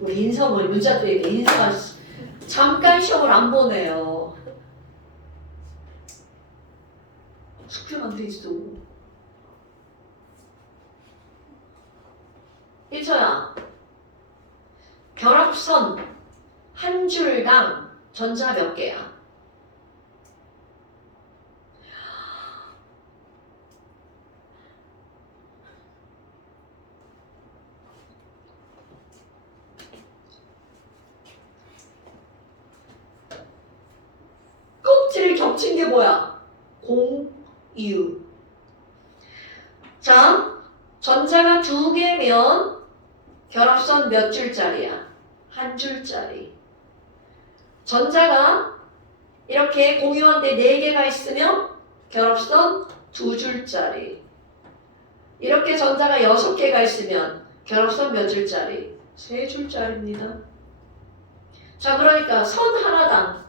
우리 인성을 문자들에게 인성을 잠깐 시험을 안 보내요. 숙제가 안 돼 있어. 1초야. 결합선 한 줄당 전자 몇 개야? 껍질을 겹친 게 뭐야? 공유. 자, 전자가 두 개면 결합선 몇 줄짜리야? 한 줄짜리. 전자가 이렇게 공유한데 네 개가 있으면 결합선 두 줄짜리. 이렇게 전자가 6개가 있으면 결합선 몇 줄짜리? 세 줄짜리입니다. 자, 그러니까 선 하나당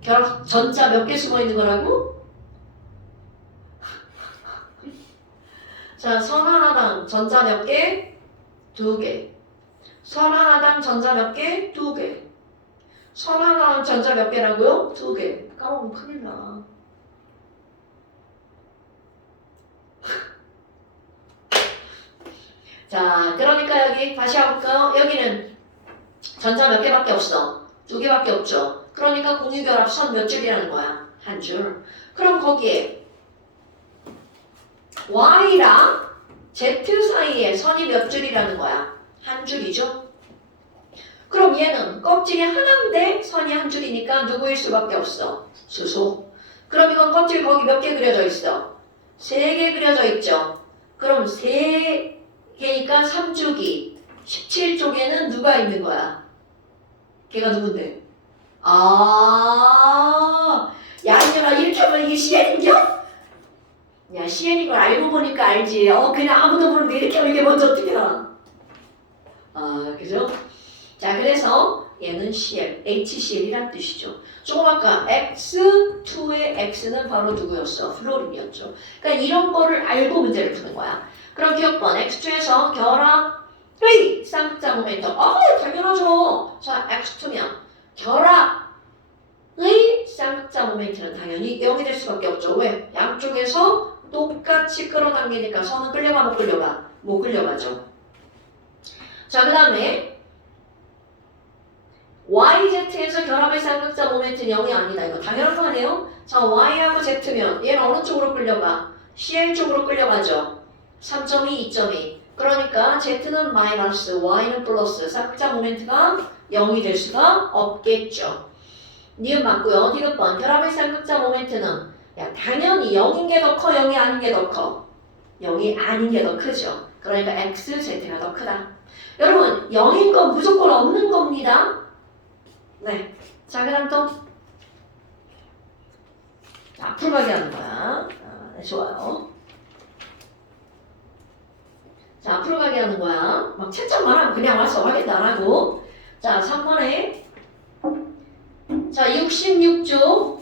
결합 전자 몇 개 숨어 있는 거라고? 자, 선 하나당 전자 몇 개? 두 개. 선 하나당 전자 몇 개? 두 개. 선 하나당 전자 몇 개라고요? 두 개. 까먹으면 큰일 나. 자, 그러니까 여기 다시 해볼까요? 여기는 전자 몇 개밖에 없어. 두 개밖에 없죠. 그러니까 공유결합 선 몇 줄이라는 거야? 한 줄. 그럼 거기에 Y랑 Z 사이에 선이 몇 줄이라는 거야? 한 줄이죠? 그럼 얘는 껍질이 하나인데 선이 한 줄이니까 누구일 수밖에 없어? 수소. 그럼 이건 껍질 거기 몇 개 그려져 있어? 3개 그려져 있죠? 그럼 3개니까 3쪽이 17쪽에는 누가 있는 거야? 걔가 누군데? 아, 야, 이년아, 이렇게 하면 이게 CN인겨? 야, CN인 걸 알고 보니까 알지. 그냥 아무도 모르는데 이렇게 하면 이게 먼저 어떻게 알아? 아, 그죠? 자, 그래서 얘는 CL, HCl이란 뜻이죠. 조금 아까 X2의 X는 바로 누구였어? 플로린이었죠. 그러니까 이런 거를 알고 문제를 푸는 거야. 그럼 기억번 X2에서 결합의 쌍극자 모멘텀. 당연하죠. 자, X2면 결합의 쌍극자 모멘트는 당연히 0이 될 수밖에 없죠. 왜? 양쪽에서 똑같이 끌어당기니까 선은 끌려가 못 끌려가? 못 끌려가죠. 자, 그 다음에 YZ에서 결합의 쌍극자 모멘트는 0이 아니다. 이거 당연한 거 아니에요? 자, Y하고 Z면 얘는 어느 쪽으로 끌려가? CL 쪽으로 끌려가죠. 3.2, 2.2. 그러니까 Z는 마이너스, Y는 플러스. 쌍극자 모멘트가 0이 될 수가 없겠죠. 니은 맞고요. 디귿번 결합의 쌍극자 모멘트는 당연히 0인 게 더 커, 0이 아닌 게 더 커. 0이 아닌 게 더 크죠. 그러니까 X, Z가 더 크다. 여러분, 0인 건 무조건 없는 겁니다. 네. 자, 그 다음 또. 앞으로 가게 하는 거야. 네, 좋아요. 자, 앞으로 가게 하는 거야. 막 채점만 하고 그냥 와서 확인 안 하고. 자, 3번에. 자, 66조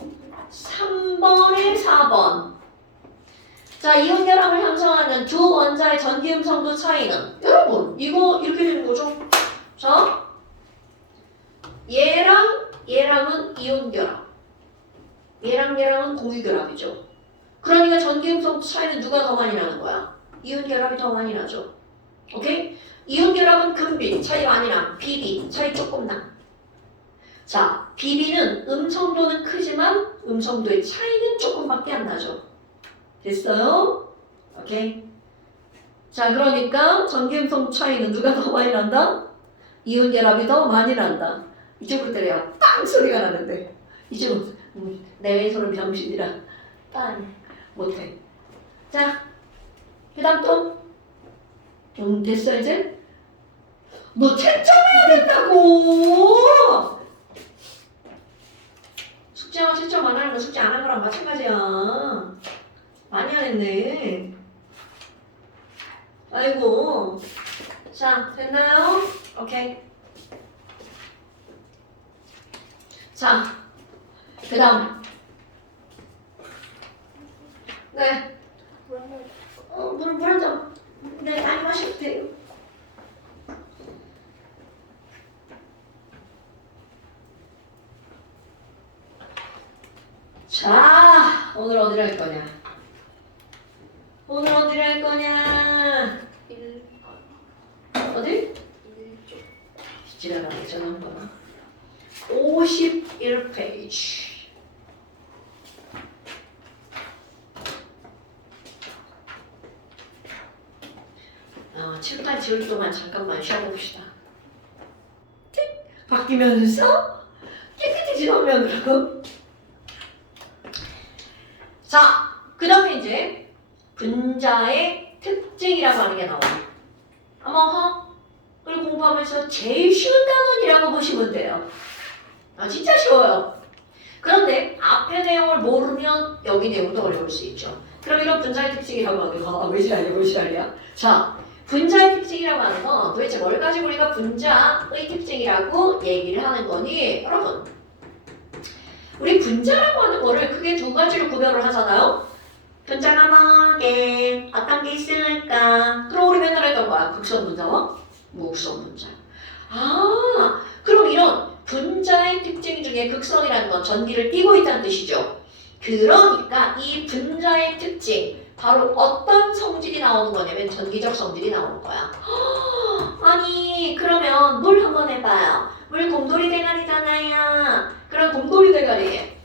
3번에 4번. 자, 이온결합을 형성하는 두 원자의 전기음 성도 차이는 여러분 이거 이렇게 되는 거죠. 자, 얘랑은 이온결합, 얘랑은 공유결합이죠. 그러니까 전기음 성도 차이는 누가 더 많이 나는 거야? 이온결합이 더 많이 나죠. 오케이? 이온결합은 금비 차이 많이 나, 비비 차이 조금 나. 자, 비비는 음성도는 크지만 음성도의 차이는 조금밖에 안 나죠. 됐어요? 오케이. 자, 그러니까 전기음성 차이는 누가 더 많이 난다? 이온 결합이 더 많이 난다. 이쪽으로 때려야 빵 소리가 나는데 이쪽은 내 왼손은 병신이라 빵 못해. 자, 그 다음 또 됐어 이제? 너 채점해야 된다고! 숙제와 채점 안 하는 거 숙제 안 한 거랑 마찬가지야. 많이 안 했네. 아이고. 자, 됐나요? 오케이. 자, 그 다음. 네. 물 한 잔. 네, 많이 마셔도 돼요. 자, 오늘 어디로 할 거냐? 오늘 어디로 할 거냐? 1번. 어디? 1조. 지나가네, 전화 한 번. 51페이지. 칠판 지울 동안 잠깐만 쉬어봅시다. 바뀌면서 깨끗해진 화면으로. 자, 그 다음에 이제 분자의 특징이라고 하는 게 나와요. 그걸 공부하면서 제일 쉬운 단원이라고 보시면 돼요. 진짜 쉬워요. 그런데 앞에 내용을 모르면 여기 내용도 어려울 수 있죠. 그럼 이런 분자의 특징이라고 하는 거, 왜 지랄이야? 자, 분자의 특징이라고 하는 건 도대체 뭘 가지고 우리가 분자의 특징이라고 얘기를 하는 거니? 여러분, 우리 분자라고 하는 거를 크게 두 가지로 구별을 하잖아요. 분자가 뭐게 어떤 게 있을까? 그럼 우리 맨날 했던 거야. 극성 분자와 무극성 분자. 그럼 이런 분자의 특징 중에 극성이라는 건 전기를 띠고 있다는 뜻이죠. 그러니까 이 분자의 특징, 바로 어떤 성질이 나오는 거냐면 전기적 성질이 나오는 거야. 아니, 그러면 물 한번 해봐요. 물 곰돌이 대가리잖아요. 그럼 곰돌이 대가리.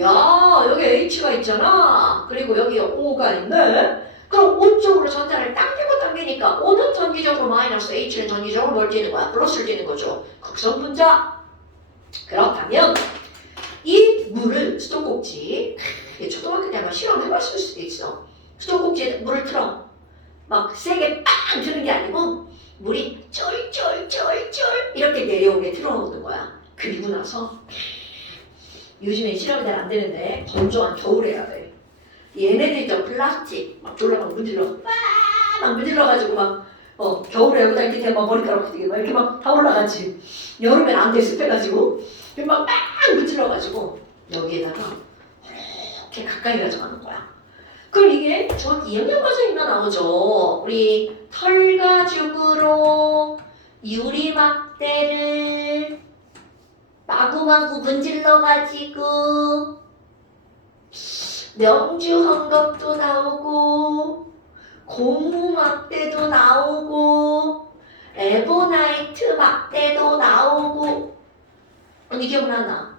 야, 여기 H가 있잖아. 그리고 여기 O가 있네. 그럼 O 쪽으로 전자를 당기니까 O는 전기적으로 마이너스, H는 전기적으로 뭘 띄는 거야? 플러스를 띄는 거죠. 극성 분자. 그렇다면 이 물을 수도꼭지, 초등학교 때 아마 실험해봤을 수도 있어. 수도꼭지에 물을 틀어. 막 세게 빵 드는 게 아니고 물이 쫄쫄쫄쫄 이렇게 내려오게 틀어놓는 거야. 그리고 나서 요즘에 실험이 잘 안 되는데 건조한 겨울에 해야 돼. 얘네들이 저 플라스틱 막 졸라 막 문질러 막 문질러가지고 막 겨울에 여기다 이렇게 막 머리카락 막 이렇게 막 다 올라가지. 여름엔 안 돼 습해가지고 막 문질러가지고 여기에다가 이렇게 가까이 가져가는 거야. 그럼 이게 정확히 2학년 과정이나 나오죠. 우리 털가죽으로 유리막대를 마구마구 문질러가지고 명주한 것도 나오고 고무 막대도 나오고 에보나이트 막대도 나오고. 언니 기억나나?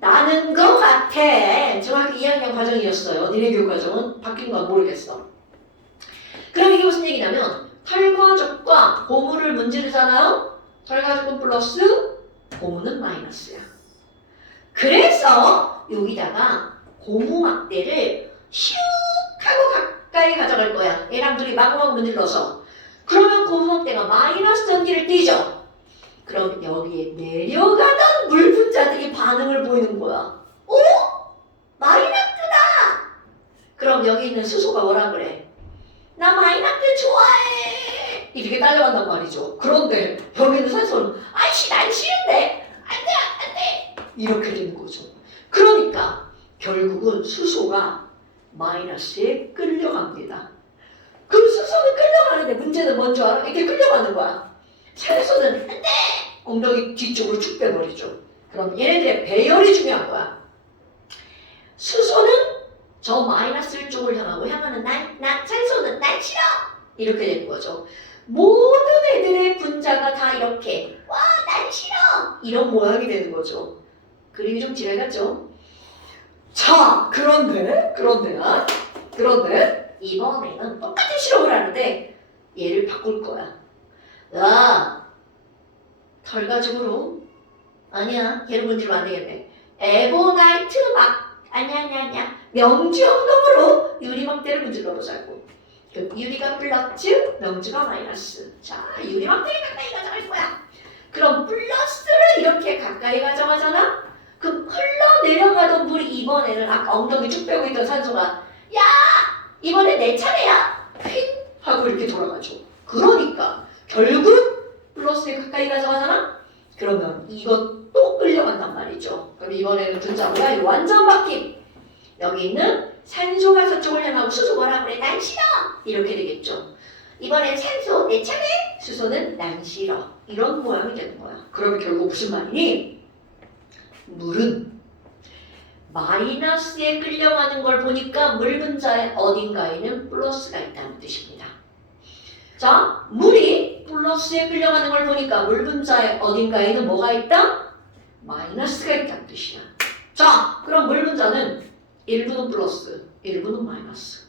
나는 거 같아. 정확히 2학년 과정이었어요. 니네 교육 과정은 바뀐 건 모르겠어. 그럼 이게 무슨 얘기냐면 털가죽과 고무를 문지르잖아요. 털가죽은 플러스, 고무는 마이너스야. 그래서 여기다가 고무 막대를 슉 하고 가까이 가져갈 거야. 얘랑 둘이 마구마구 문질러서. 그러면 고무 막대가 마이너스 전기를 띠죠. 그럼 여기에 내려가던 물 분자들이 반응을 보이는 거야. 오? 마이낙트다! 그럼 여기 있는 수소가 뭐라 그래? 나 마이낙트 좋아해! 이렇게 딸려간단 말이죠. 그런데 여기 있는 산소는 아이씨 난 싫은데! 안 돼! 이렇게 되는 거죠. 그러니까 결국은 수소가 마이너스에 끌려갑니다. 그럼 수소는 끌려가는데 문제는 뭔지 알아? 이렇게 끌려가는 거야. 산소는 안 돼! 엉덩이 뒤쪽으로 쭉 빼버리죠. 그럼 얘네들의 배열이 중요한 거야. 수소는 저 마이너스 쪽을 향하는 산소는 난 싫어! 이렇게 되는 거죠. 모든 애들의 분자가 다 이렇게 와 난 싫어! 이런 모양이 되는 거죠. 그림이 좀 지뢰 같죠? 자, 그런데 이번에는 똑같은 실험을 하는데 얘를 바꿀 거야. 야, 결과적으로 아니야, 얘를 문제로 안 되겠네. 에보나이트 아니야. 명주연금으로 유리막대를 문질러 보자고. 그럼 유리가 플러스, 명주가 마이너스. 자, 유리막대를 가까이 가져갈 거야. 그럼 플러스를 이렇게 가까이 가져가잖아? 그럼 흘러내려가던 물이 이번에는 아까 엉덩이 쭉 빼고 있던 산소가 야! 이번에 내 차례야! 휙! 하고 이렇게 돌아가죠. 그러니까 결국 플러스에 가까이 가져가잖아? 그러면 이것도 끌려간단 말이죠. 그럼 이번에는 분자가 완전 바뀜. 여기 있는 산소가 저쪽을 향하고 수소 뭐라 그래? 난 싫어! 이렇게 되겠죠. 이번엔 산소 내 차례! 수소는 난 싫어. 이런 모양이 되는 거야. 그러면 결국 무슨 말이니? 물은 마이너스에 끌려가는 걸 보니까 물 분자의 어딘가에는 플러스가 있다는 뜻입니다. 자, 물이 플러스에 끌려가는 걸 보니까 물 분자의 어딘가에는 뭐가 있다? 마이너스가 있다는 뜻이야. 자, 그럼 물 분자는 일부는 플러스, 일부는 마이너스.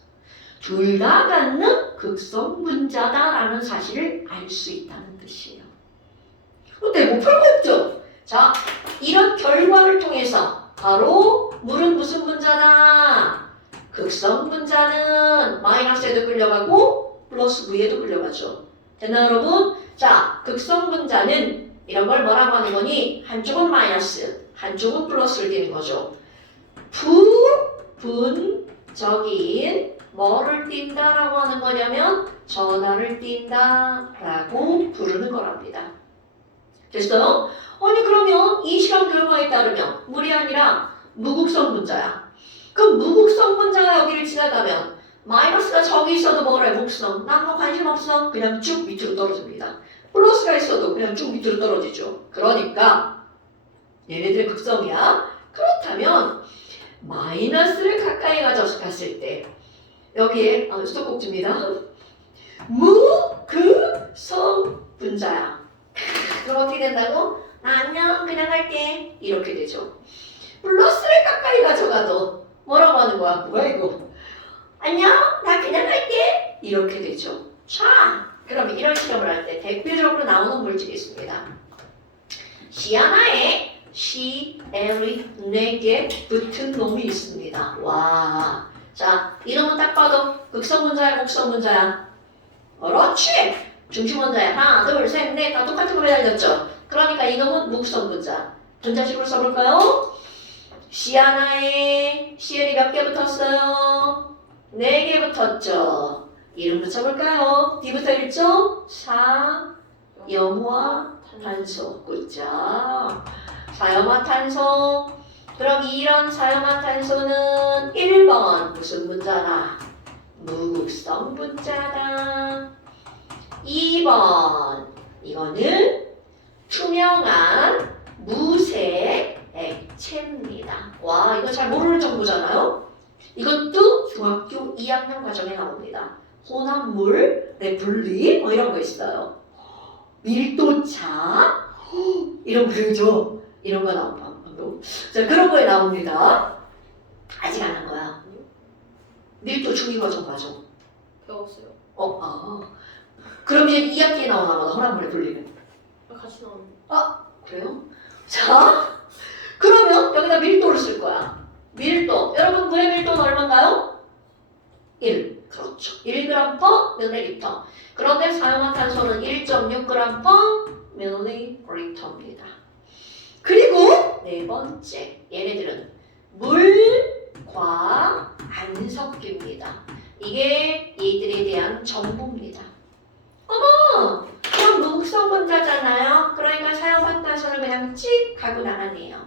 둘 다 갖는 극성 분자다라는 사실을 알 수 있다는 뜻이에요. 근데 뭐 풀고 없죠? 자, 이런 결과를 통해서 바로 물은 무슨 분자다? 극성 분자는 마이너스에도 끌려가고 플러스 V에도 끌려가죠. 됐나 여러분? 자, 극성 분자는 이런 걸 뭐라고 하는 거니? 한쪽은 마이너스, 한쪽은 플러스를 띠는 거죠. 부분적인 뭐를 띈다라고 하는 거냐면 전하를 띈다라고 부르는 거랍니다. 됐어요? 아니 그러면 이 실험 결과에 따르면 물이 아니라 무극성 분자야. 그럼 무극성 분자가 여기를 지나가면 마이너스가 저기 있어도 뭐래 목성. 난 뭐 관심 없어. 그냥 쭉 밑으로 떨어집니다. 플러스가 있어도 그냥 쭉 밑으로 떨어지죠. 그러니까 얘네들 극성이야. 그렇다면 마이너스를 가까이 가져갔을 때 여기에 수도꼭지입니다. 무극성 분자야. 그럼 어떻게 된다고? 안녕 그냥 할게 이렇게 되죠. 플러스를 가까이 가져가도 뭐라고 하는 거야? 뭐야 이거? 안녕 나 그냥 할게 이렇게 되죠. 자 그럼 이런 실험을 할 때 대표적으로 나오는 물질이 있습니다. 시아나에 CL이 4개 붙은 놈이 있습니다. 와, 자 이놈은 딱 봐도 극성 분자야 목성 분자야? 그렇지. 중심 원자에 하나, 둘, 셋, 넷 다 똑같은 거 매달렸죠. 그러니까 이놈은 무극성 분자. 분자식으로 써볼까요? 시아나에 CL이 몇 개 붙었어요? 4개 붙었죠. 이름 붙여볼까요? D부터 읽죠? 사염화탄소. 굿자. 사염화탄소. 그럼 이런 사염화탄소는 1번 무슨 분자다? 무극성 분자다. 2번 이거는 투명한 무색 액체입니다. 와 이거 잘 모르는 정도잖아요. 이것도 중학교 2학년 과정에 나옵니다. 혼합물의 분리 뭐 이런 거 있어요. 밀도차 이런 거 배우죠. 이런 거 나옵니다. 자 그런 거에 나옵니다. 아직 안 한 거야. 밀도 중위 과정 배웠어요. 그럼 이제 2학기에 나오나 보다. 혼합물의 분리는. 같이 나오는. 그래요? 자, 그러면 여기다 밀도를 쓸 거야. 밀도. 여러분 물의 밀도는 얼마인가요? 1. 그렇죠. 1g per ml. 그런데 사용한 탄소는 1.6g per 밀리리터입니다. 그리고 네 번째, 얘네들은 물과 안 섞입니다. 이게 얘들에 대한 정보입니다. 어머! 그럼 무극성 분자잖아요. 그러니까 사용한다서는 그냥 찍 하고 나가네요.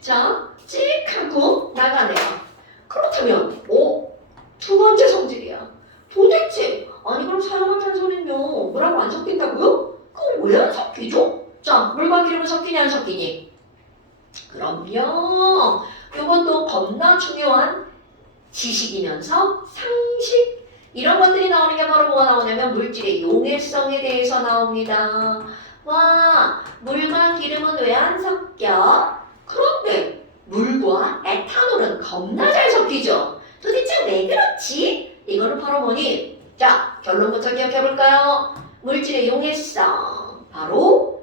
자, 찍 하고 나가네요. 그렇다면 두 번째 성질이야. 도대체 아니 그럼 사용한탄소는요 물하고 안 섞인다고요? 그럼 왜 안 섞이죠? 자, 물과 기름은 섞이니 안 섞이니? 그럼요. 이것도 겁나 중요한 지식이면서 상식 이런 것들이 나오는 게 바로 뭐가 나오냐면 물질의 용해성에 대해서 나옵니다. 와, 물과 기름은 왜 안 섞여? 그런데 물과 에탄올은 겁나 잘 섞이죠. 도대체 왜 그렇지? 이거는 바로 뭐니? 자, 결론부터 기억해볼까요? 물질의 용해성 바로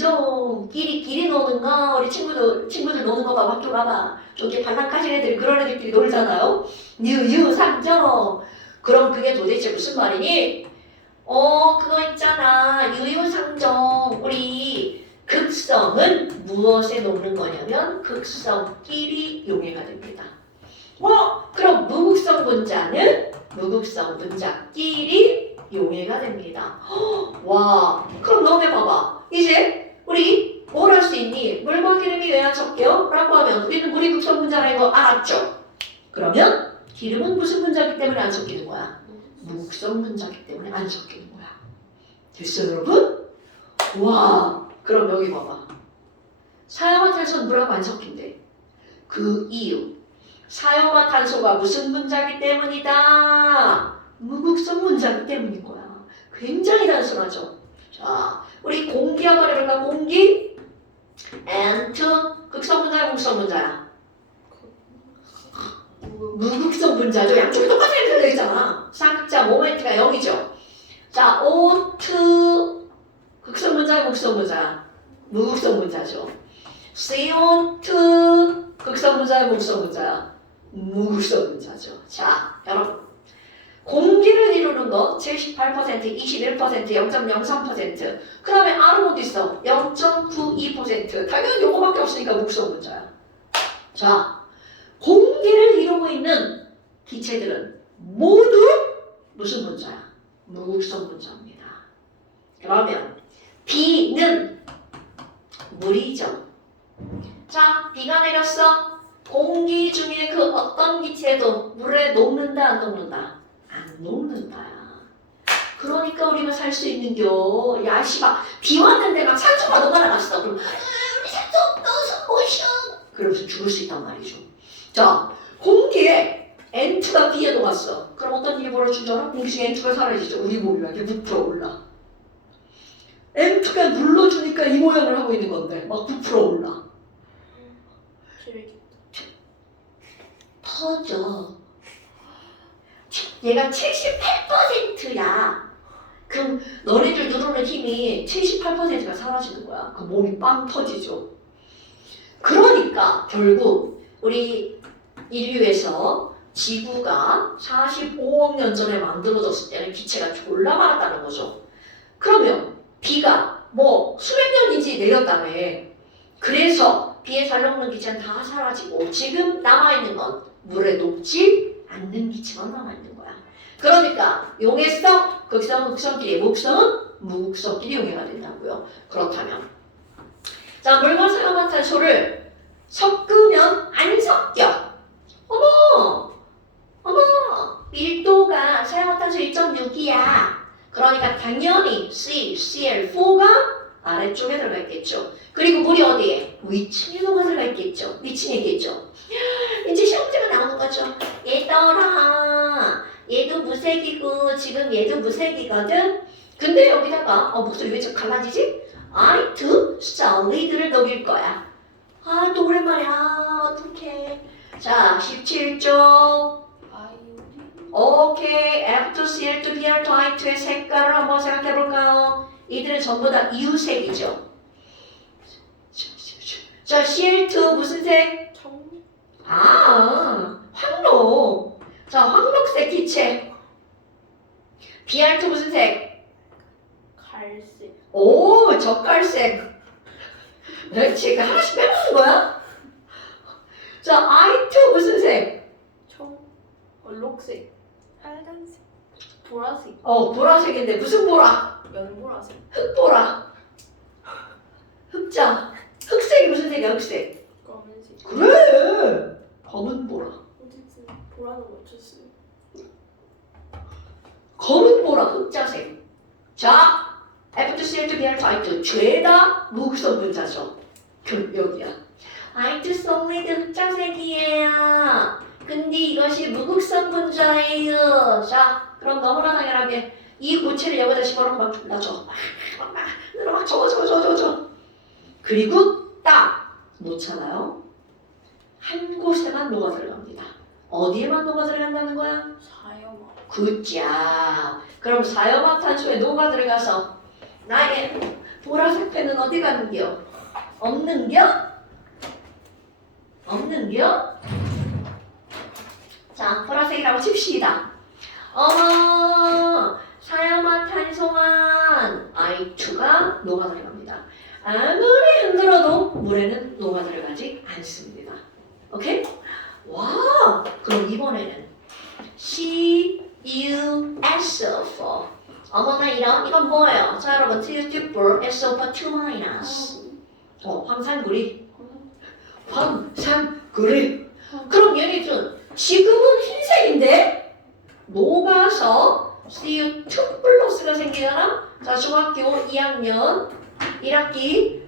유유상종끼리 노는 거 우리 친구들 노는 거 봐. 학교 가봐. 저기 발랑까진 애들 그런 애들끼리 놀잖아요. 유유상종. 그럼 그게 도대체 무슨 말이니? 그거 있잖아. 유유상종. 우리 극성은 무엇에 녹는 거냐면 극성끼리 용해가 됩니다. 그럼 무극성 분자는 무극성 분자끼리 용해가 됩니다. 와, 그럼 너네 봐봐. 이제 우리 뭘 할 수 있니? 물과 기름이 왜 안 섞여? 라고 하면 우리는 물이 극성 분자라는 거 알았죠? 그러면 기름은 무슨 분자이기 때문에 안 섞이는 거야? 무극성 분자이기 때문에 안 섞이는 거야. 됐어요, 여러분? 와, 그럼 여기 봐봐. 사용화탄소는 물하고 안 섞인대. 그 이유. 사용화탄소가 무슨 분자이기 때문이다? 무극성 분자이기 때문인 거야. 굉장히 단순하죠. 자, 우리 공기 한번 해볼까? 공기 N2 극성 분자야, 무극성 분자야? 무극성 분자죠. 양쪽이 똑같이 되어 있잖아. 쌍극자 모멘트가 0이죠. 자, O2 극성 분자야, 무극성 분자야? 무극성 분자죠. CO2 극성 분자야, 무극성 분자야? 무극성 분자죠. 자, 여러분. 공기를 이루는 거 78%, 21%, 0.03%. 그다음에 R은 어디 있어? 0.92%. 당연히 요거밖에 없으니까 무극성 분자야. 자, 공기를 이루고 있는 기체들은 모두 무슨 분자야? 무극성 분자입니다. 그러면 B는 물이죠. 자, 비가 내렸어. 공기 중에 그 어떤 기체도 물에 녹는다, 안 녹는다? 안 녹는다야. 그러니까 우리가 살 수 있는겨. 야, 씨발, 비 왔는데 막 산소가 녹아나갔어. 그럼 우리 산소 넣어서 모셔. 그러면서 죽을 수 있단 말이죠. 자, 공기에 N2가 B에 녹았어. 그럼 어떤 일이 벌어진 줄 알아? 공기 중에 N2가 사라지죠. 우리 몸이 막 이렇게 부풀어 올라. N2가 눌러주니까 이 모양을 하고 있는 건데 막 부풀어 올라. 터져. 얘가 78%야. 그럼 너네들 누르는 힘이 78%가 사라지는 거야. 그 몸이 빵 터지죠. 그러니까 결국 우리 인류에서 지구가 45억 년 전에 만들어졌을 때는 기체가 졸라 많았다는 거죠. 그러면 비가 뭐 수백 년인지 내렸다며. 그래서 비에 잘 녹는 기체는 다 사라지고 지금 남아있는 건 물에 녹지 않는 기체만 남아있는 거야. 그러니까 용해성, 극성, 극성끼리, 무극성은 무극성끼리 용해가 된다고요. 그렇다면 자, 물과 사용화탄소를 섞으면 안 섞여. 어머! 밀도가 사용화탄소 1.6이야. 그러니까 당연히 CL4가 아래쪽에 들어가 있겠죠. 그리고 물이 어디에? 위층에 녹아들어가 있겠죠. 위층에 있겠죠. 이제 시험 문제가 나오는 거죠. 얘들아, 얘도 무색이고 지금 얘도 무색이거든. 근데 여기다가 목소리 왜 자꾸 갈라지지? I2 solid를 녹일 거야. 아, 또 오랜만이야. 어떡해. 자, 17쪽. 오케이. F2, CL2, BR2, I2의 색깔을 한번 생각해 볼까요? 이들은 전부 다 이유색이죠. 자, CL2 무슨 색? 황록. 자, 황록색 기체. BR2 무슨 색? 갈색. 오, 젓갈색. 그렇지. 그 하나씩 빼먹는 거야? 자, I2 무슨 색? 녹색. 빨간색. 보라색. 보라색인데 무슨 보라? 연보라색. 흑보라. 흑자. 흑색이 무슨 색이야, 흑색? 검은색. 그래. 검은 보라. 어쨌든 보라는 맞췄어요. 검은 보라, 흑자색. 자, F2CL2 BR2 죄다 무극성 분자죠. 그럼 여기야. I2 솔리드 흑자색이에요. 근데 이것이 무극성 분자예요. 자, 그럼 너무나 당연하게 이 고체를 여기다 집어넣고 막 눌러줘. 막 적어. 그리고 딱 놓잖아요. 한 곳에만 녹아 들어갑니다. 어디에만 녹아 들어간다는 거야? 사염화. 굿자. 그럼 사염화탄소에 녹아 들어가서 나의 보라색 펜은 어디 가는겨? 없는겨? 자, 보라색이라고 칩시다. 어머, 사염화탄소만 I2가 녹아 들어갑니다. 아무리 흔들어도 물에는 녹아 들어가지 않습니다. 오케이? 와, 그럼 이번에는 CuSO4. 어머나 이건 뭐예요? 자, 여러분, TU2 SO4 2-. 황산구리. 그럼 얘네들 지금은 흰색인데 녹아서 CU2 플러스가 생기잖아? 자, 중학교 2학년 1학기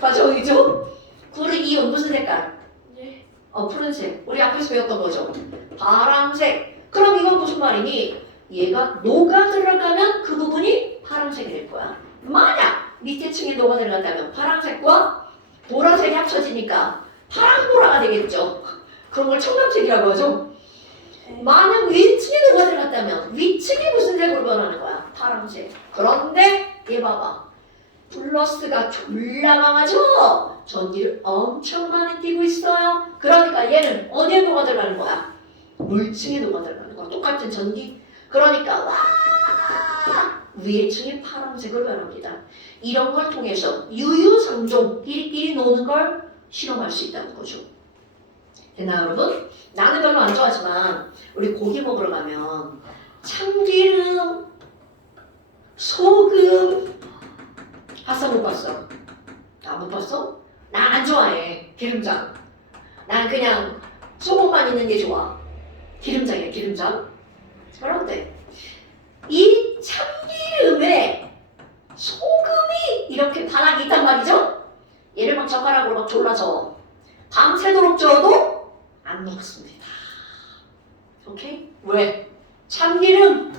과정이죠? 구리 이온 무슨 색깔? 예. 푸른색. 우리 앞에서 배웠던 거죠? 파란색. 그럼 이건 무슨 말이니? 얘가 녹아 들어가면 그 부분이 파란색이 될 거야. 만약 밑에 층에 녹아 들어간다면 파란색과 보라색이 합쳐지니까 파랑보라가 되겠죠. 그런 걸 청담색이라고 하죠. 만약 위층에 녹아 들어갔다면 위층이 무슨 색으로 변하는 거야? 파란색. 그런데 얘 봐봐. 플러스가 졸라 강하죠? 전기를 엄청 많이 띄고 있어요. 그러니까 얘는 어디에 녹아 들어가는 거야? 물층에 녹아 들어가는 거야. 똑같은 전기. 그러니까 와 위에 층이 파란색으로 변합니다. 이런 걸 통해서 유유상종 끼리끼리 노는 걸 실험할 수 있다는 거죠. 됐나 여러분? 나는 별로 안 좋아하지만 우리 고기 먹으러 가면 참기름, 소금 봤어 못 봤어? 못 봤어? 나 안 좋아해 기름장. 난 그냥 소금만 있는 게 좋아. 기름장이야 기름장. 그런데 이 참기름에 소금이 이렇게 반학이 있단 말이죠? 얘를 막 젓가락으로 막 졸라 저어. 밤새도록 저어도 안 녹습니다. 오케이? 왜? 참기름,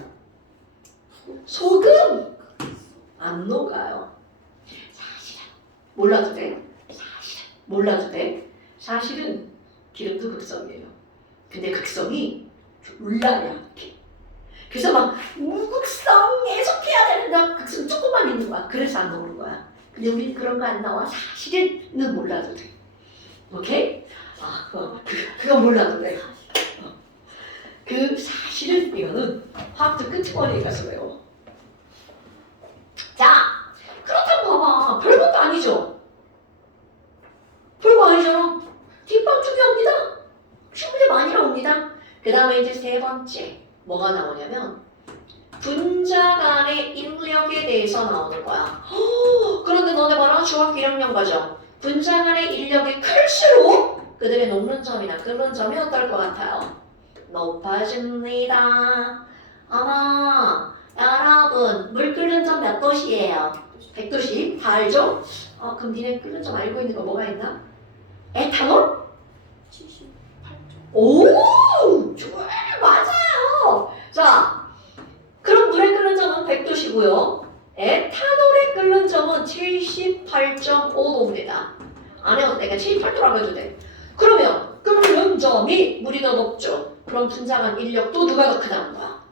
소금 안 녹아요. 사실은 몰라도 돼. 사실은 기름도 극성이에요. 근데 극성이 졸라 약해. 그래서 막 무극성 계속해야 되는데 극성 조금만 있는 거야. 그래서 안 녹는 거야. 근데 우린 그런 거 안 나와. 사실은 몰라도 돼. 오케이? 그건 몰라도 돼. 그 사실은 이거는 화학적 끄트머리에 가서 외워. 자, 그렇다고 봐봐. 별것도 아니죠? 별거 아니잖아. 뒷방 중요합니다. 충분히 많이 나옵니다. 그 다음에 이제 세 번째 뭐가 나오냐면 분자 간의 인력에 대해서 나오는 거야. 그런데 너네 봐라. 중학교 1학년 과정. 분자 간의 인력이 클수록 그들의 녹는 점이나 끓는 점이 어떨 것 같아요? 높아집니다. 아마 여러분 물 끓는 점 몇 도씨예요? 100도씨? 다 알죠? 그럼 니네 끓는 점 알고 있는 거 뭐가 있나? 에탄올? 78점. 오! 좋아요. 맞아요. 자, 그럼 물에 끓는 점은 100도씨고요. 에탄올에 끓는 점은 78.5도입니다. 안 해도 내가 78도라고 해도 돼. 그러면 끓는 점이 물이 더 높죠. 그럼 분자 간 인력도 누가 더 크다는 거야?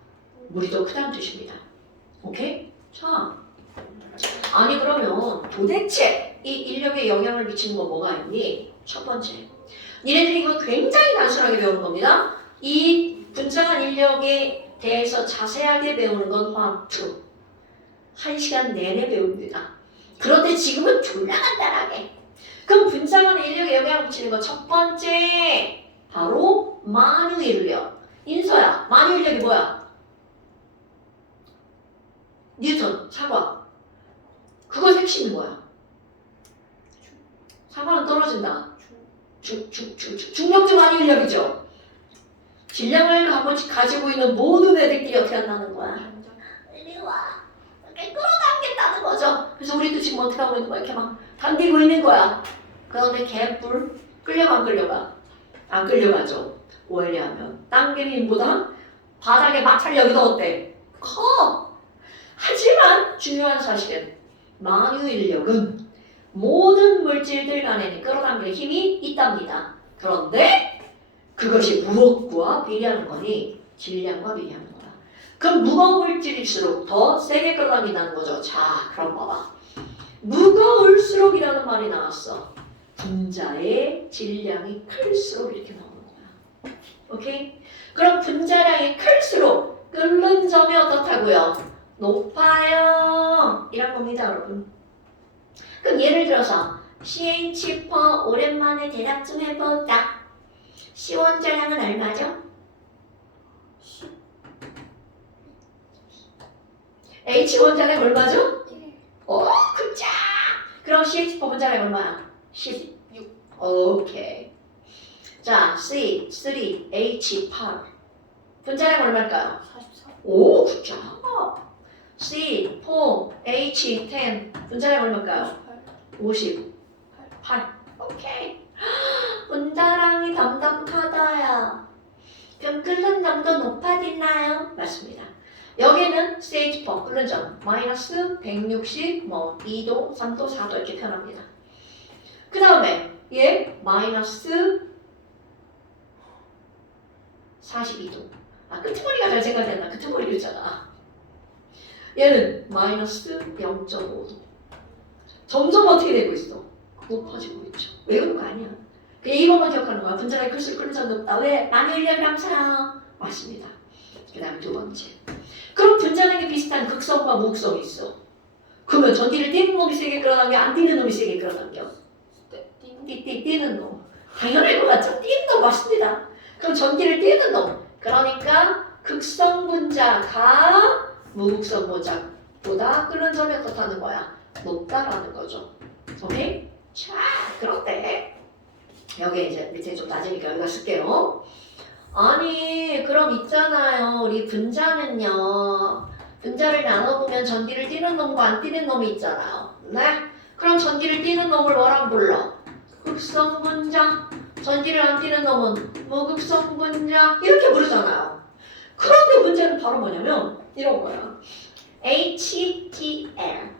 물이 더 크다는 뜻입니다. 오케이? 자, 아니 그러면 도대체 이 인력에 영향을 미치는 거 뭐가 있니? 첫 번째, 니네들이 이거 굉장히 단순하게 배우는 겁니다. 이 분자 간 인력의 대해서 자세하게 배우는 건 화학 2. 1시간 내내 배웁니다. 그런데 지금은 졸라 간단하게. 그럼 분자간의 인력에 영향을 미치는 거 첫 번째 바로 만유 인력. 인서야, 만유 인력이 뭐야? 뉴턴, 사과. 그거 핵심이 뭐야? 사과는 떨어진다. 중력적 만유 인력이죠. 질량을 가지고 있는 모든 애들끼리 어떻게 한다는 거야? 이리 와. 이렇게 끌어당긴다는 거죠. 그래서 우리도 지금 어떻게 하고 있는 거야? 이렇게 막 당기고 있는 거야. 그런데 개뿔 끌려가 안 끌려가? 안 끌려가죠. 왜냐하면 당기는 힘보다 바닥의 마찰력이 더 어때? 커. 하지만 중요한 사실은 만유 인력은 모든 물질들 간에는 끌어당기는 힘이 있답니다. 그런데 그것이 무엇과 비례하는 거니? 질량과 비례하는 거야. 그럼 무거운 물질일수록 더 세게 끌어당긴다는 거죠. 자, 그럼 봐봐. 무거울수록이라는 말이 나왔어. 분자의 질량이 클수록 이렇게 나오는 거야. 오케이? 그럼 분자량이 클수록 끓는 점이 어떻다고요? 높아요. 이란 겁니다, 여러분. 그럼 예를 들어서 CH4 오랜만에 대답 좀 해보자. C 원자량은 얼마죠? H 원자량 얼마죠? 그자. 그럼 CH4 원자량 얼마야? 16. 오케이. 자, C 3 H 8 분자량 얼마일까요? 44. 오, 그자. C 4 H 10 분자량 얼마일까요? 58. 오케이. 분자량이 담담하다야. 그럼 끓는 점도 높아지나요? 맞습니다. 여기는 CH4 끓는 점 마이너스 160, 2도, 3도, 4도 이렇게 표현합니다. 그 다음에 얘 마이너스 42도. 끄트머리가 잘 생각된다. 끄트머리 있잖아. 얘는 마이너스 0.5도. 점점 어떻게 되고 있어? 높아지고 있죠. 외우는 거 아니야. 그냥 이것만 기억하는 거야. 분자량이 클수록 끓는 점도 높다. 왜? 만유 인력이 감사해요. 맞습니다. 그 다음에 두 번째. 그럼 분자량이 비슷한 극성과 무극성이 있어. 그러면 전기를 띄는 놈이 세게 끌어당겨, 안 띄는 놈이 세게 끌어당겨? 띄는 놈. 당연할 것 같죠? 띄는 놈 맞습니다. 그럼 전기를 띄는 놈. 그러니까 극성 분자가 무극성 분자보다 끓는 점이 어떻다는 거야? 높다라는 거죠. 오케이? 자, 그런데 여기 이제 밑에 좀 낮으니까 여기가 쓸게요. 아니, 그럼 있잖아요. 우리 분자는요. 분자를 나눠보면 전기를 띄는 놈과 안 띄는 놈이 있잖아요. 네? 그럼 전기를 띄는 놈을 뭐라고 불러? 극성 분자. 전기를 안 띄는 놈은 무극성 분자. 이렇게 부르잖아요. 그런데 문제는 바로 뭐냐면 이런 거야. HTL,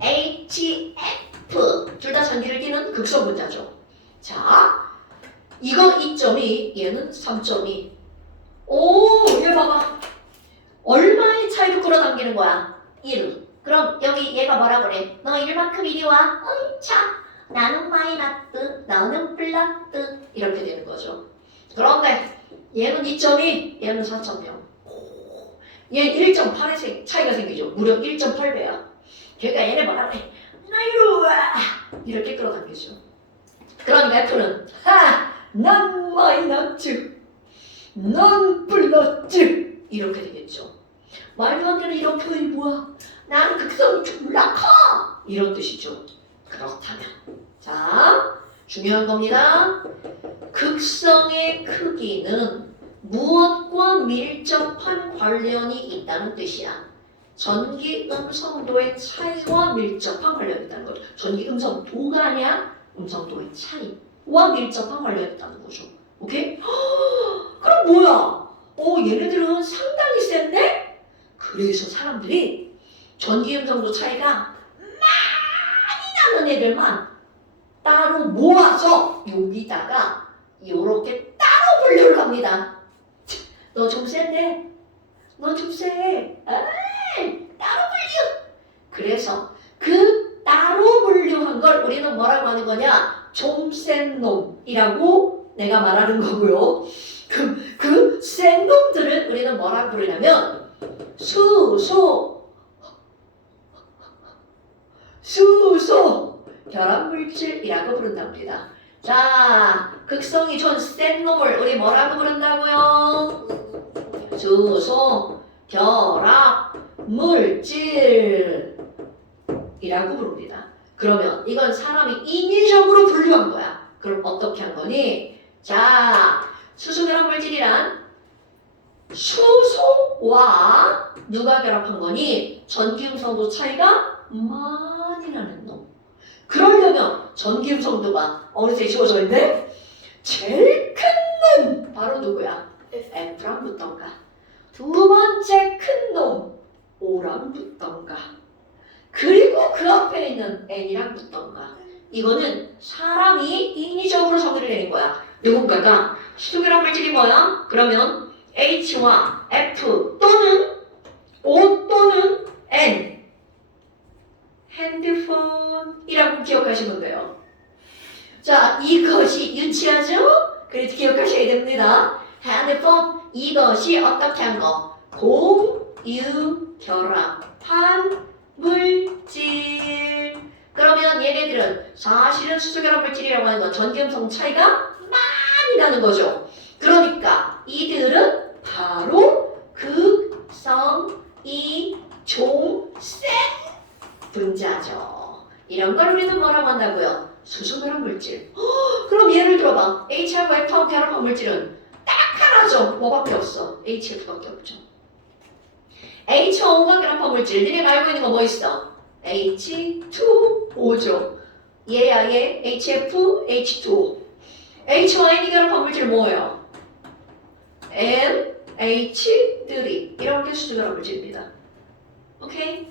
HF 둘 다 전기를 띄는 극성 분자죠. 자, 이거 2점이 얘는 3점이. 오, 얘 봐봐. 얼마의 차이로 끌어당기는 거야? 1. 그럼 여기 얘가 뭐라 그래? 너 1만큼 이리 와. 차. 나는 마이너스, 너는 플러스. 이렇게 되는 거죠. 그런데 얘는 2점이, 얘는 4.0. 얘 1.8의 차이가 생기죠. 무려 1.8배야. 그러니까 얘네 뭐라 그래? 너 이리 와. 이렇게 끌어당기죠. 그러니까 F는 난 마이너스, 넌 플러스 이렇게 되겠죠. 말도 안 되는 이런 표현이 뭐야? 난 극성이 졸라 커! 이런 뜻이죠. 그렇다면 자, 중요한 겁니다. 극성의 크기는 무엇과 밀접한 관련이 있다는 뜻이야. 전기 음성도의 차이와 밀접한 관련이 있다는 거죠. 전기 음성도가 아니야. 음성도의 차이와 밀접한 관련이 있다는 거죠. 오케이? 그럼 뭐야? 얘네들은 상당히 센데? 그래서 사람들이 전기 음성도 차이가 많이 나는 애들만 따로 모아서 여기다가 이렇게 따로 분류를 합니다. 너 좀 센데? 너 좀 세. 따로 분류. 그래서 그 따로 분류한 걸 우리는 뭐라고 하는 거냐? 좀 센 놈이라고 내가 말하는 거고요. 그 센 놈들은 우리는 뭐라고 부르냐면 수소 결합물질이라고 부른답니다. 자, 극성이 좋은 센 놈을 우리 뭐라고 부른다고요? 수소 결합물질이라고 부릅니다. 그러면 이건 사람이 인위적으로 분류한 거야. 그럼 어떻게 한 거니? 자, 수소결합물질이란 수소와 누가 결합한 거니? 전기음성도 차이가 많이 나는 놈. 그러려면 전기음성도가 어느새 주어져 있네? 제일 큰 놈 바로 누구야? F랑 붙던가. 두 번째 큰 놈 O랑 붙던가. 그리고 그 앞에 있는 N이랑 붙던가. 이거는 사람이 인위적으로 정의를 내는 거야. 누군가가 수소결합물질이 뭐야? 그러면 H와 F 또는 O 또는 N 핸드폰이라고 기억하시면 돼요. 자, 이것이 유치하죠? 그래서 기억하셔야 됩니다. 핸드폰, 이것이 어떻게 한 거? 공유결합한 물질. 그러면 얘네들은 사실은 수소결합물질이라고 하는 건 전기음성 차이가 많이 나는 거죠. 그러니까 이들은 바로 극성, 이종, 센 분자죠. 이런 걸 우리는 뭐라고 한다고요? 수소결합물질. 그럼 예를 들어봐. H하고 F하고 결합한 물질은 딱 하나죠. 뭐밖에 없어? HF밖에 없죠. H와 O가 결합한 물질. 니네가 알고 있는 거 뭐 있어? H2O죠. 얘야 얘 HF, H2O. H와 N이 결합한 물질 뭐예요? NH3 이런 게 수소결합물질입니다. 오케이?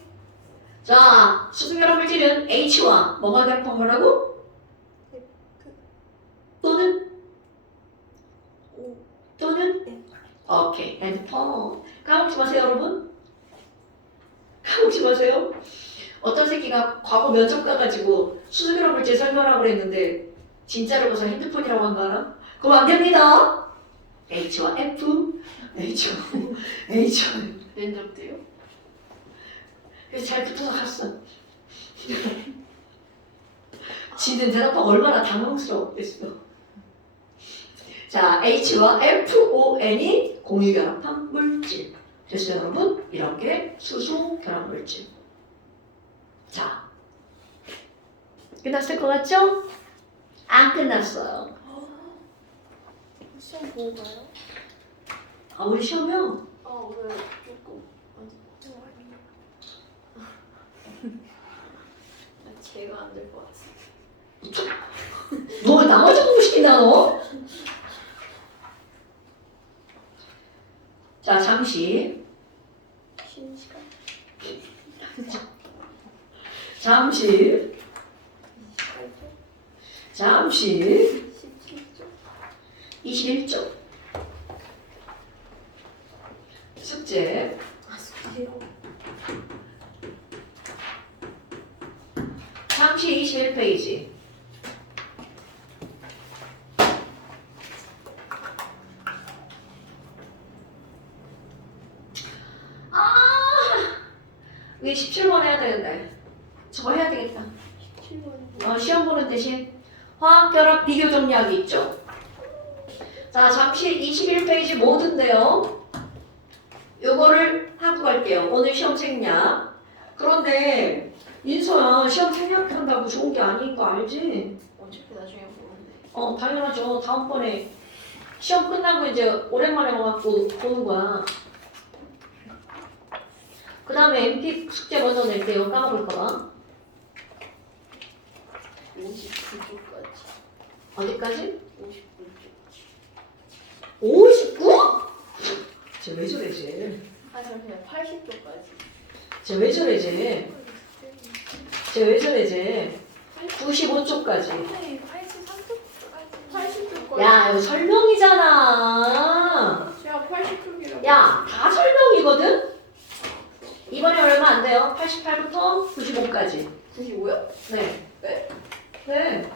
자, 수소결합물질은 H와 뭐가 결합한 거라고? 또는? 또는? 오케이, 핸드폰. 까먹지 마세요, 여러분. 까먹지 마세요. 어떤 새끼가 과거 면접 가가지고 수소결합물질 설명하라고 그랬는데 진짜로 가서 핸드폰이라고 한 거 알아? 그럼 안 됩니다. H와 F, H와 H와 면접 때요? 그래서 잘 붙어서 갔어. 지는 대답하고 얼마나 당황스러웠겠어. 자, H와 FON이 공유결합한 물질. 됐어요, 여러분? 이런 게 수소결합물질. 자, 끝났을 것 같죠? 안 끝났어요. 시험 보고 가요? 아, 우리 시험이요? 왜 조금 제가 안 될 것 같아. 너 나머지 공부시키나 너? 자, 잠시 쉬는 시간? 잠시 17초? 21쪽 숙제 숙제요? 잠시 21페이지. 이게 17번 해야 되는데 저거 해야 되겠다. 17번. 시험 보는 대신 화학결합 비교 정리하기 있죠. 자, 잠시 21페이지 모든데요. 요거를 하고 갈게요. 오늘 시험 생략. 그런데 인서야 시험 생략한다고 좋은 게 아닌 거 알지? 어차피 나중에 보는데. 당연하죠. 다음번에 시험 끝나고 이제 오랜만에 와갖고 보는 거야. 그 다음에 MP 숙제 먼저 낼게요. 까먹을까봐. 59초까지. 어디까지? 59초. 59? 쟤왜 저래 쟤? 그냥 80초까지. 쟤왜 저래 쟤? 쟤왜 저래 쟤? 95초까지. 선생님 83초까지. 80초까지. 야, 이거 설명이잖아. 제가 80초이라고. 야, 다 설명이거든? 이번에 얼마 안 돼요. 88부터 95까지. 95요? 네. 네? 네.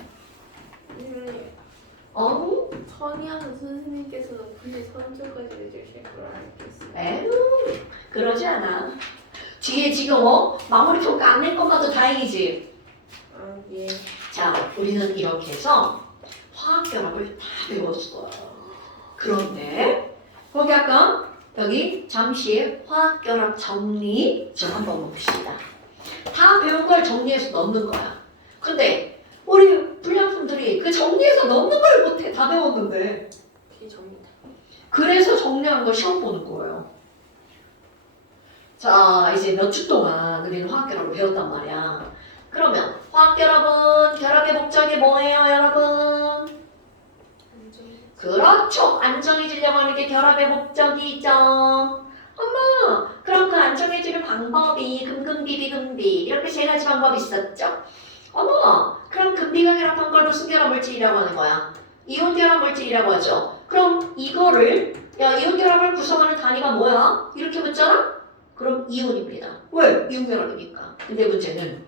선생님. 어우. 선 선이하는 선생님께서는 굳이 선조까지 내주실 걸 알겠어요. 에휴, 그러지 않아. 뒤에 지금 마무리 평가 안 낼 것만도 다행이지. 아 예. 자, 우리는 이렇게 해서 화학결합을 다 배웠어요. 그런데 거기 아까 여기 잠시 화학결합 정리 좀 한번 봅시다. 다 배운 걸 정리해서 넣는 거야. 근데 우리 불량품들이 그 정리해서 넣는 걸 못해. 다 배웠는데. 그게 접니다. 그래서 정리한 걸 시험 보는 거예요. 자, 이제 몇 주 동안 우리는 화학결합을 배웠단 말이야. 그러면 화학결합은 결합의 목적이 뭐예요, 여러분? 그렇죠. 안정해지려고 하는 게 결합의 목적이죠. 엄마, 그럼 그 안정해지는 방법이 금금비비금비 이렇게 세 가지 방법이 있었죠. 어머, 그럼 금비가 결합한 걸 무슨 결합 물질이라고 하는 거야? 이온 결합 물질이라고 하죠. 그럼 이거를 이온 결합을 구성하는 단위가 뭐야? 이렇게 묻잖아? 그럼 이온입니다. 왜? 이온 결합이니까. 근데 문제는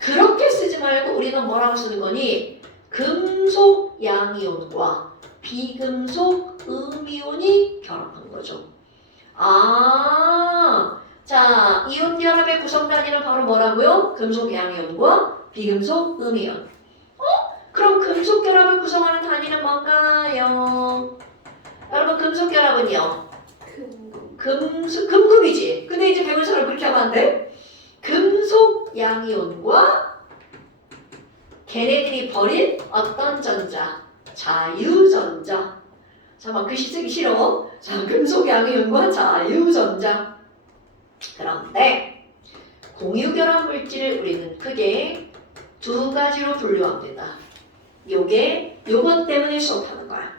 그렇게 쓰지 말고 우리는 뭐라고 쓰는 거니? 금속 양이온과 비금속 음이온이 결합한 거죠. 자, 이온 결합의 구성 단위는 바로 뭐라고요? 금속 양이온과 비금속 음이온. 그럼 금속 결합을 구성하는 단위는 뭔가요? 여러분, 금속 결합은요? 금금이지. 근데 이제 배운 사람 그렇게 하면 안 돼. 금속 양이온과 걔네들이 벌인 어떤 전자? 자유전자. 잠깐만, 글씨 쓰기 싫어. 자, 금속 양이온과 자유전자. 그런데 공유결합 물질을 우리는 크게 두 가지로 분류합니다. 요것 때문에 수업하는 거야.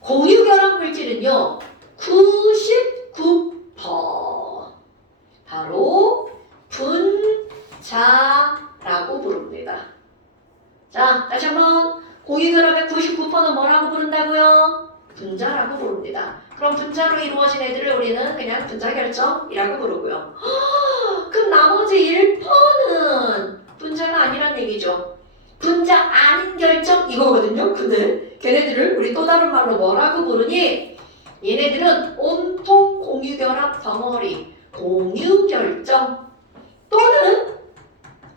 공유결합 물질은요, 99% 바로 분자라고 부릅니다. 자, 다시 한번 공유결합의 99%는 뭐라고 부른다고요? 분자라고 부릅니다. 그럼 분자로 이루어진 애들을 우리는 그냥 분자결정이라고 부르고요. 그럼 나머지 1%는 분자가 아니란 얘기죠. 분자 아닌 결정 이거거든요. 근데 걔네들을 우리 또 다른 말로 뭐라고 부르니? 얘네들은 온통 공유결합 덩어리, 공유결정 또는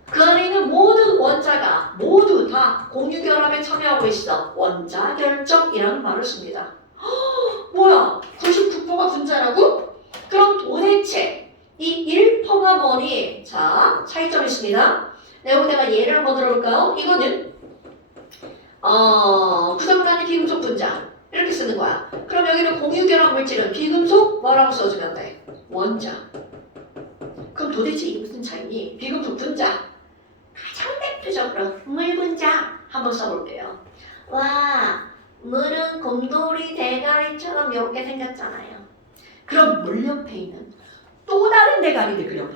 그 안에 있는 모든 원자가 모두 다 공유결합에 참여하고 있어. 원자결정이라는 말을 씁니다. 뭐야? 99%가 분자라고? 그럼 도대체 이 1%가 뭐니? 자, 차이점 있습니다. 여기다가 예를 한번 들어볼까요? 이거는 구성단위 비금속 분자 이렇게 쓰는 거야. 그럼 여기는 공유결합 물질은 비금속 뭐라고 써주면 돼? 원자. 그럼 도대체 이게 무슨 차이니? 비금속 분자. 가장 대표적으로 물 분자 한번 써볼게요. 와, 물은 곰돌이 대가리처럼 이렇게 생겼잖아요. 그럼 물 옆에 있는 또 다른 대가리를 그려봐.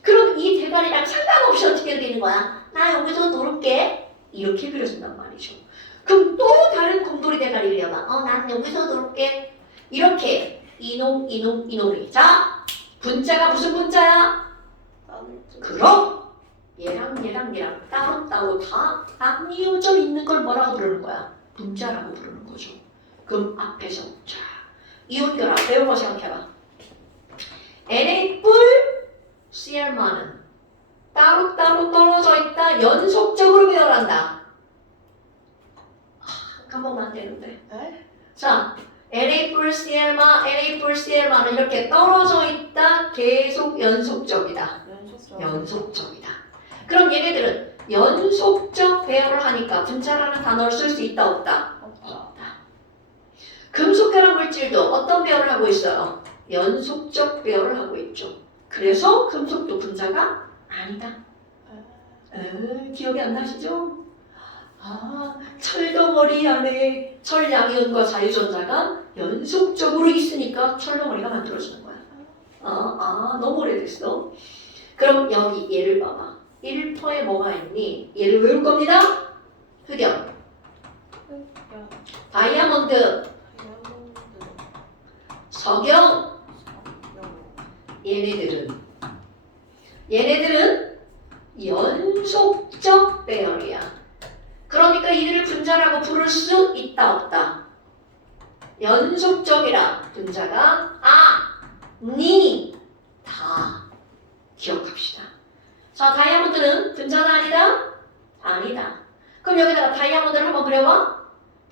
그럼 이 대가리랑 상관없이 어떻게 그리는 거야? 나 여기서 누를게. 이렇게 그려준단 말이죠. 그럼 또 다른 곰돌이 대가리 그려봐. 난 여기서 누를게. 이렇게 이놈이. 자, 분자가 무슨 분자야? 그럼 얘랑 따로 다 나뉘어져 있는 걸 뭐라고 부르는 거야? 분자라고 부르는 거죠. 그럼 앞에서 자, 이온 결합 배운 거 생각해봐. Na 뿔 CL만은 따로 떨어져 있다. 연속적으로 배열한다. 까먹으면 안 되는데. 자, Na 뿔 CL만은 이렇게 떨어져 있다. 계속 연속적이다. 연속적이다. 그럼 얘네들은 연속적 배열을 하니까 분자라는 단어를 쓸 수 있다 없다? 없다. 금속결합 물질도 어떤 배열을 하고 있어요? 연속적 배열을 하고 있죠. 그래서 금속도 분자가 아니다. 기억이 안 나시죠? 철덩어리 안에 철양이온과 자유전자가 연속적으로 있으니까 철덩어리가 만들어지는 거야. 너무 오래됐어. 그럼 여기 얘를 봐봐. 1%에 뭐가 있니? 얘를 외울 겁니다. 흑연, 다이아몬드, 석영. 얘네들은 연속적 배열이야. 그러니까 이들을 분자라고 부를 수 있다 없다? 니, 다 기억합시다. 자, 다이아몬드는 분자다 아니다? 아니다. 그럼 여기다가 다이아몬드를 한번 그려봐.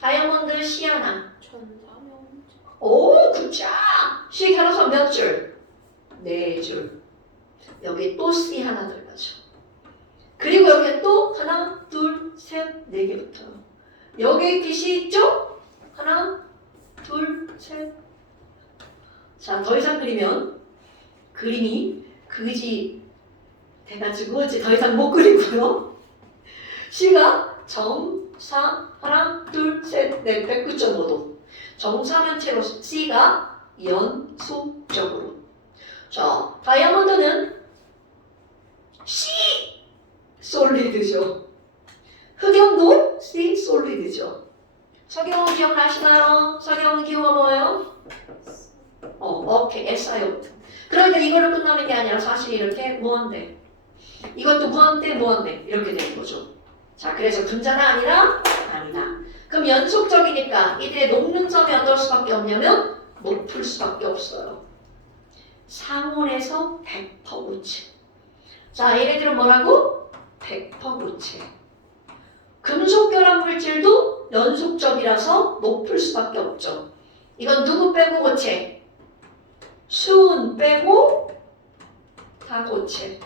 다이아몬드 C 하나. 전사명. 오, 굿자. C 결합선 몇 줄? 4줄. 여기 또 C 하나 들어가죠. 그리고 여기에 또 하나, 둘, 셋, 4개 붙어요. 여기에 빛이 있죠? 하나, 둘, 셋. 자, 더 이상 그리면 그림이 그지 돼가지고 이제 더 이상 못 그리고요. C가 정사 하나, 둘, 셋, 넷, 109.5도. 정사면체로 C가 연속적으로. 자, 다이아몬드는 C 솔리드죠. 흑연도 C 솔리드죠. 석영 기억나시나요? 석영 기호가 뭐예요? 오케이, SiO2. 그러니까 이거를 끝나는 게 아니라 사실 이렇게 무한대. 이것도 무한대, 무한대 이렇게 되는 거죠. 자, 그래서 분자가 아니라 아니다. 그럼 연속적이니까 이들의 녹는 점이 어떨 수밖에 없냐면 높을 수밖에 없어요. 상온에서 100% 고체. 자, 얘네들은 뭐라고? 100% 고체. 금속 결합 물질도 연속적이라서 높을 수밖에 없죠. 이건 누구 빼고 고체? 수은 빼고 다 고체.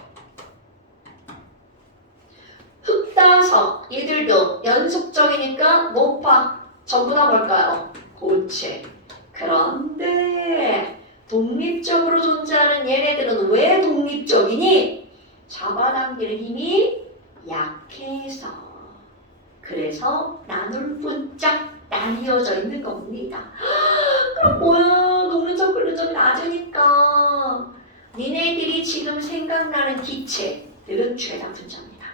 흑다석 이들도 연속적이니까 높아. 전부 다 뭘까요? 고체. 그런데 독립적으로 존재하는 얘네들은 왜 독립적이니? 잡아당기는 힘이 약해서. 그래서 나눌 뿐짝 나뉘어져 있는 겁니다. 그럼 뭐야? 녹는 점 끓는 점이 낮으니까 니네들이 지금 생각나는 기체들은 죄다 분자입니다.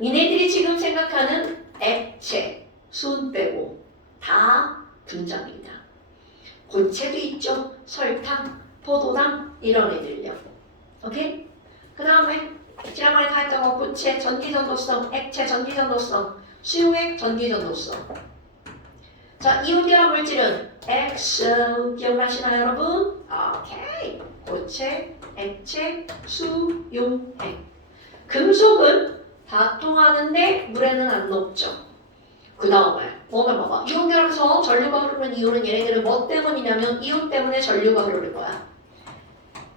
니네들이 지금 생각하는 액체, 수은 빼고 다 분자입니다. 고체도 있죠. 설탕, 포도당 이런 애들요. 오케이? 그 다음에 지난번에 다 했던 거 고체, 전기전도성, 액체, 전기전도성, 수용액, 전기전도성. 자, 이온결합 물질은 X 기억나시나요 여러분? 오케이. 고체, 액체, 수용액. 금속은 다 통하는데 물에는 안 녹죠. 그 다음에 뭐가 봐봐. 이온결합에서 전류가 흐르는 이유는 얘네들은 뭐 때문이냐면 이온 때문에 전류가 흐르는 거야.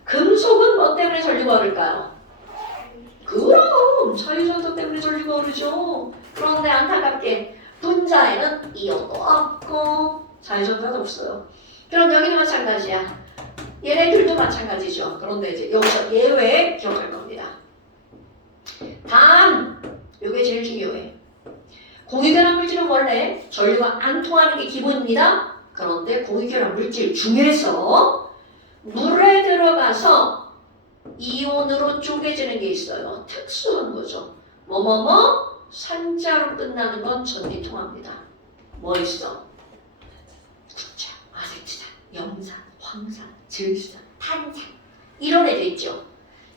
금속은 뭐 때문에 전류가 흐를까요? 그럼 자유전도 때문에 전류가 흐르죠. 그런데 안타깝게 분자에는 이온도 없고 자유전도도 없어요. 그럼 여기는 마찬가지야. 얘네들도 마찬가지죠. 그런데 이제 여기서 예외 기억할 겁니다. 단, 이게 제일 중요해. 공유결합 물질은 원래 전류가 안 통하는 게 기본입니다. 그런데 공유결합 물질 중에서 물에 들어가서 이온으로 쪼개지는 게 있어요. 특수한 거죠. 뭐뭐뭐 산자로 끝나는 건 전기통합니다. 뭐 있어? 구자, 아세트산, 염산, 황산, 질산, 탄산 이런 애들 있죠.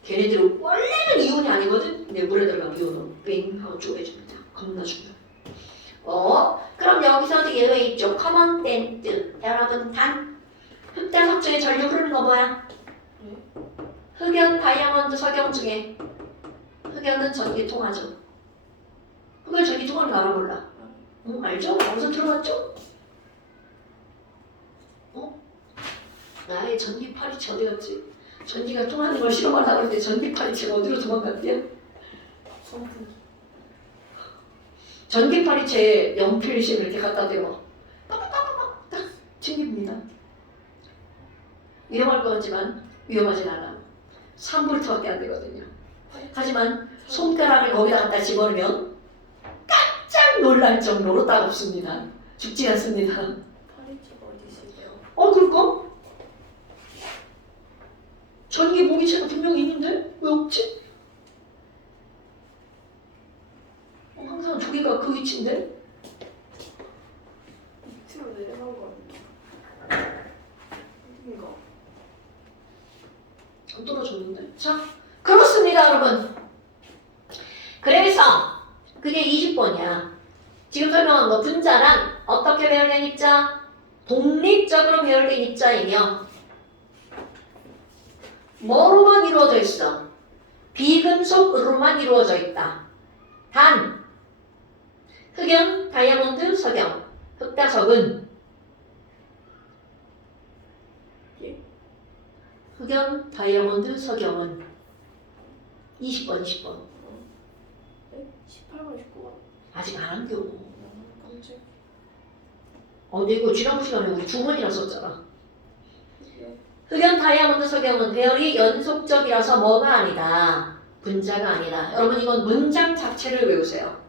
걔네들은 원래는 이온이 아니거든. 근데 물에 들어가면 이온으로 빙 하고 쪼개집니다. 겁나 중요해. 그럼 여기서도 예외 있죠. 커먼 댄트. 여러분 단. 흑단 중에 전류 흐르는 거 뭐야? 흑연, 다이아몬드, 석영 중에 흑연은 전기 통하죠. 흑연 전기 통하는 거 알아 몰라? 응, 알죠? 어디서 들어봤죠? 나의 전기 파리채 어디 갔지? 전기가 통하는 걸 실험하려고 할 때 전기 파리채가 어디로 도망갔대요? 선풍기. 전기 파리채에 연필심을 이렇게 갖다 대고 딱 튕깁니다. 위험할 것 같지만 위험하진 않아. 3V밖에 안 되거든요. 하지만 손가락을 거기다 갖다 집어넣으면 깜짝 놀랄 정도로 따갑습니다. 죽지 않습니다. 파리채가 어디 있을까요? 그럴까? 전기 모기채가 분명히 있는데 왜 없지? 항상 저기가 그 위치인데? 밑으로 내려간 거 아니야? 어딘가? 안 떨어졌는데? 자, 그렇습니다 여러분. 그래서 그게 20번이야. 지금 설명한 거 분자란 어떻게 배열된 입자? 독립적으로 배열된 입자이며 뭐로만 이루어져 있어? 비금속으로만 이루어져 있다. 단 흑연, 다이아몬드, 석영, 흑다석은 예? 흑연, 다이아몬드, 석영은 20번, 20번. 네? 18번 19번. 아직 안 한겨. 깜짝. 근데 이거 지난번 시간에 우리 두 번이나 썼잖아. 네. 흑연, 다이아몬드, 석영은 배열이 연속적이라서 뭐가 아니다. 분자가 아니다. 여러분 이건 문장 자체를 외우세요.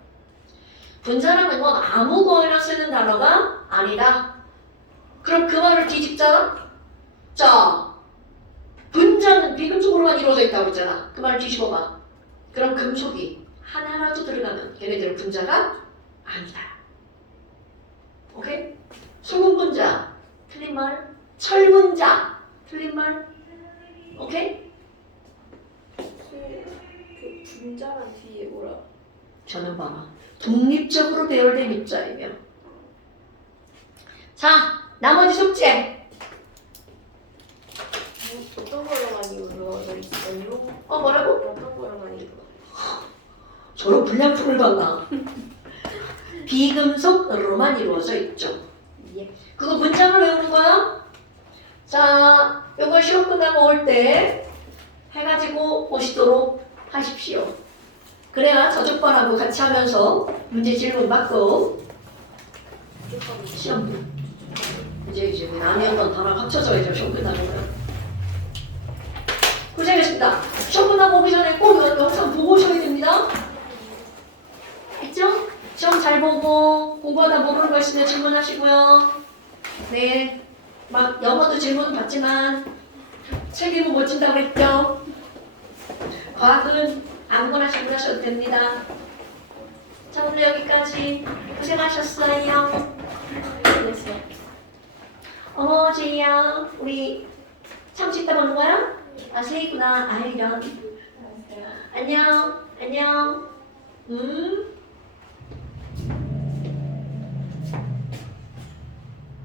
분자라는 건 아무 거나 쓰는 단어가 아니다. 그럼 그 말을 뒤집자. 자, 분자는 비금속으로만 이루어져 있다고 했잖아. 그 말 뒤집어봐. 그럼 금속이 하나라도 들어가면 걔네들은 분자가 아니다. 오케이? 소금 분자 틀린 말. 철 분자 틀린 말. 오케이? 그 분자란 뒤에 뭐라? 저는 봐봐. 독립적으로 배열된 입자이며. 자, 나머지 숙제. 어떤 거로만 이루어져 있어요? 뭐라고? 어떤 거로만 이루어져? 저런 불량품을 봤나? 비금속으로만 이루어져 있죠. 예. 그거 문장을 외우는 거야? 자, 요거 시험 끝나고 올 때 해가지고 오시도록 하십시오. 그래야 저족반하고 같이 하면서 문제 질문 받고 시험도 이제 나뉘었던 단어가 합쳐져야죠. 시험 끝나면. 고생했습니다. 시험 끝나고 오기 전에 꼭 영상 보고 오셔야 됩니다. 했죠? 시험 잘 보고 공부하다 모르는 거 있으면 질문하시고요. 네, 막 영어도 질문 받지만 책 읽고 못 친다고 했죠? 과학은 아무거나 질문하셔도 됩니다. 자, 오늘 여기까지 고생하셨어요. 됐어. 제이야, 우리 참치 따 먹는 거야? 세이구나. 이런. 안녕.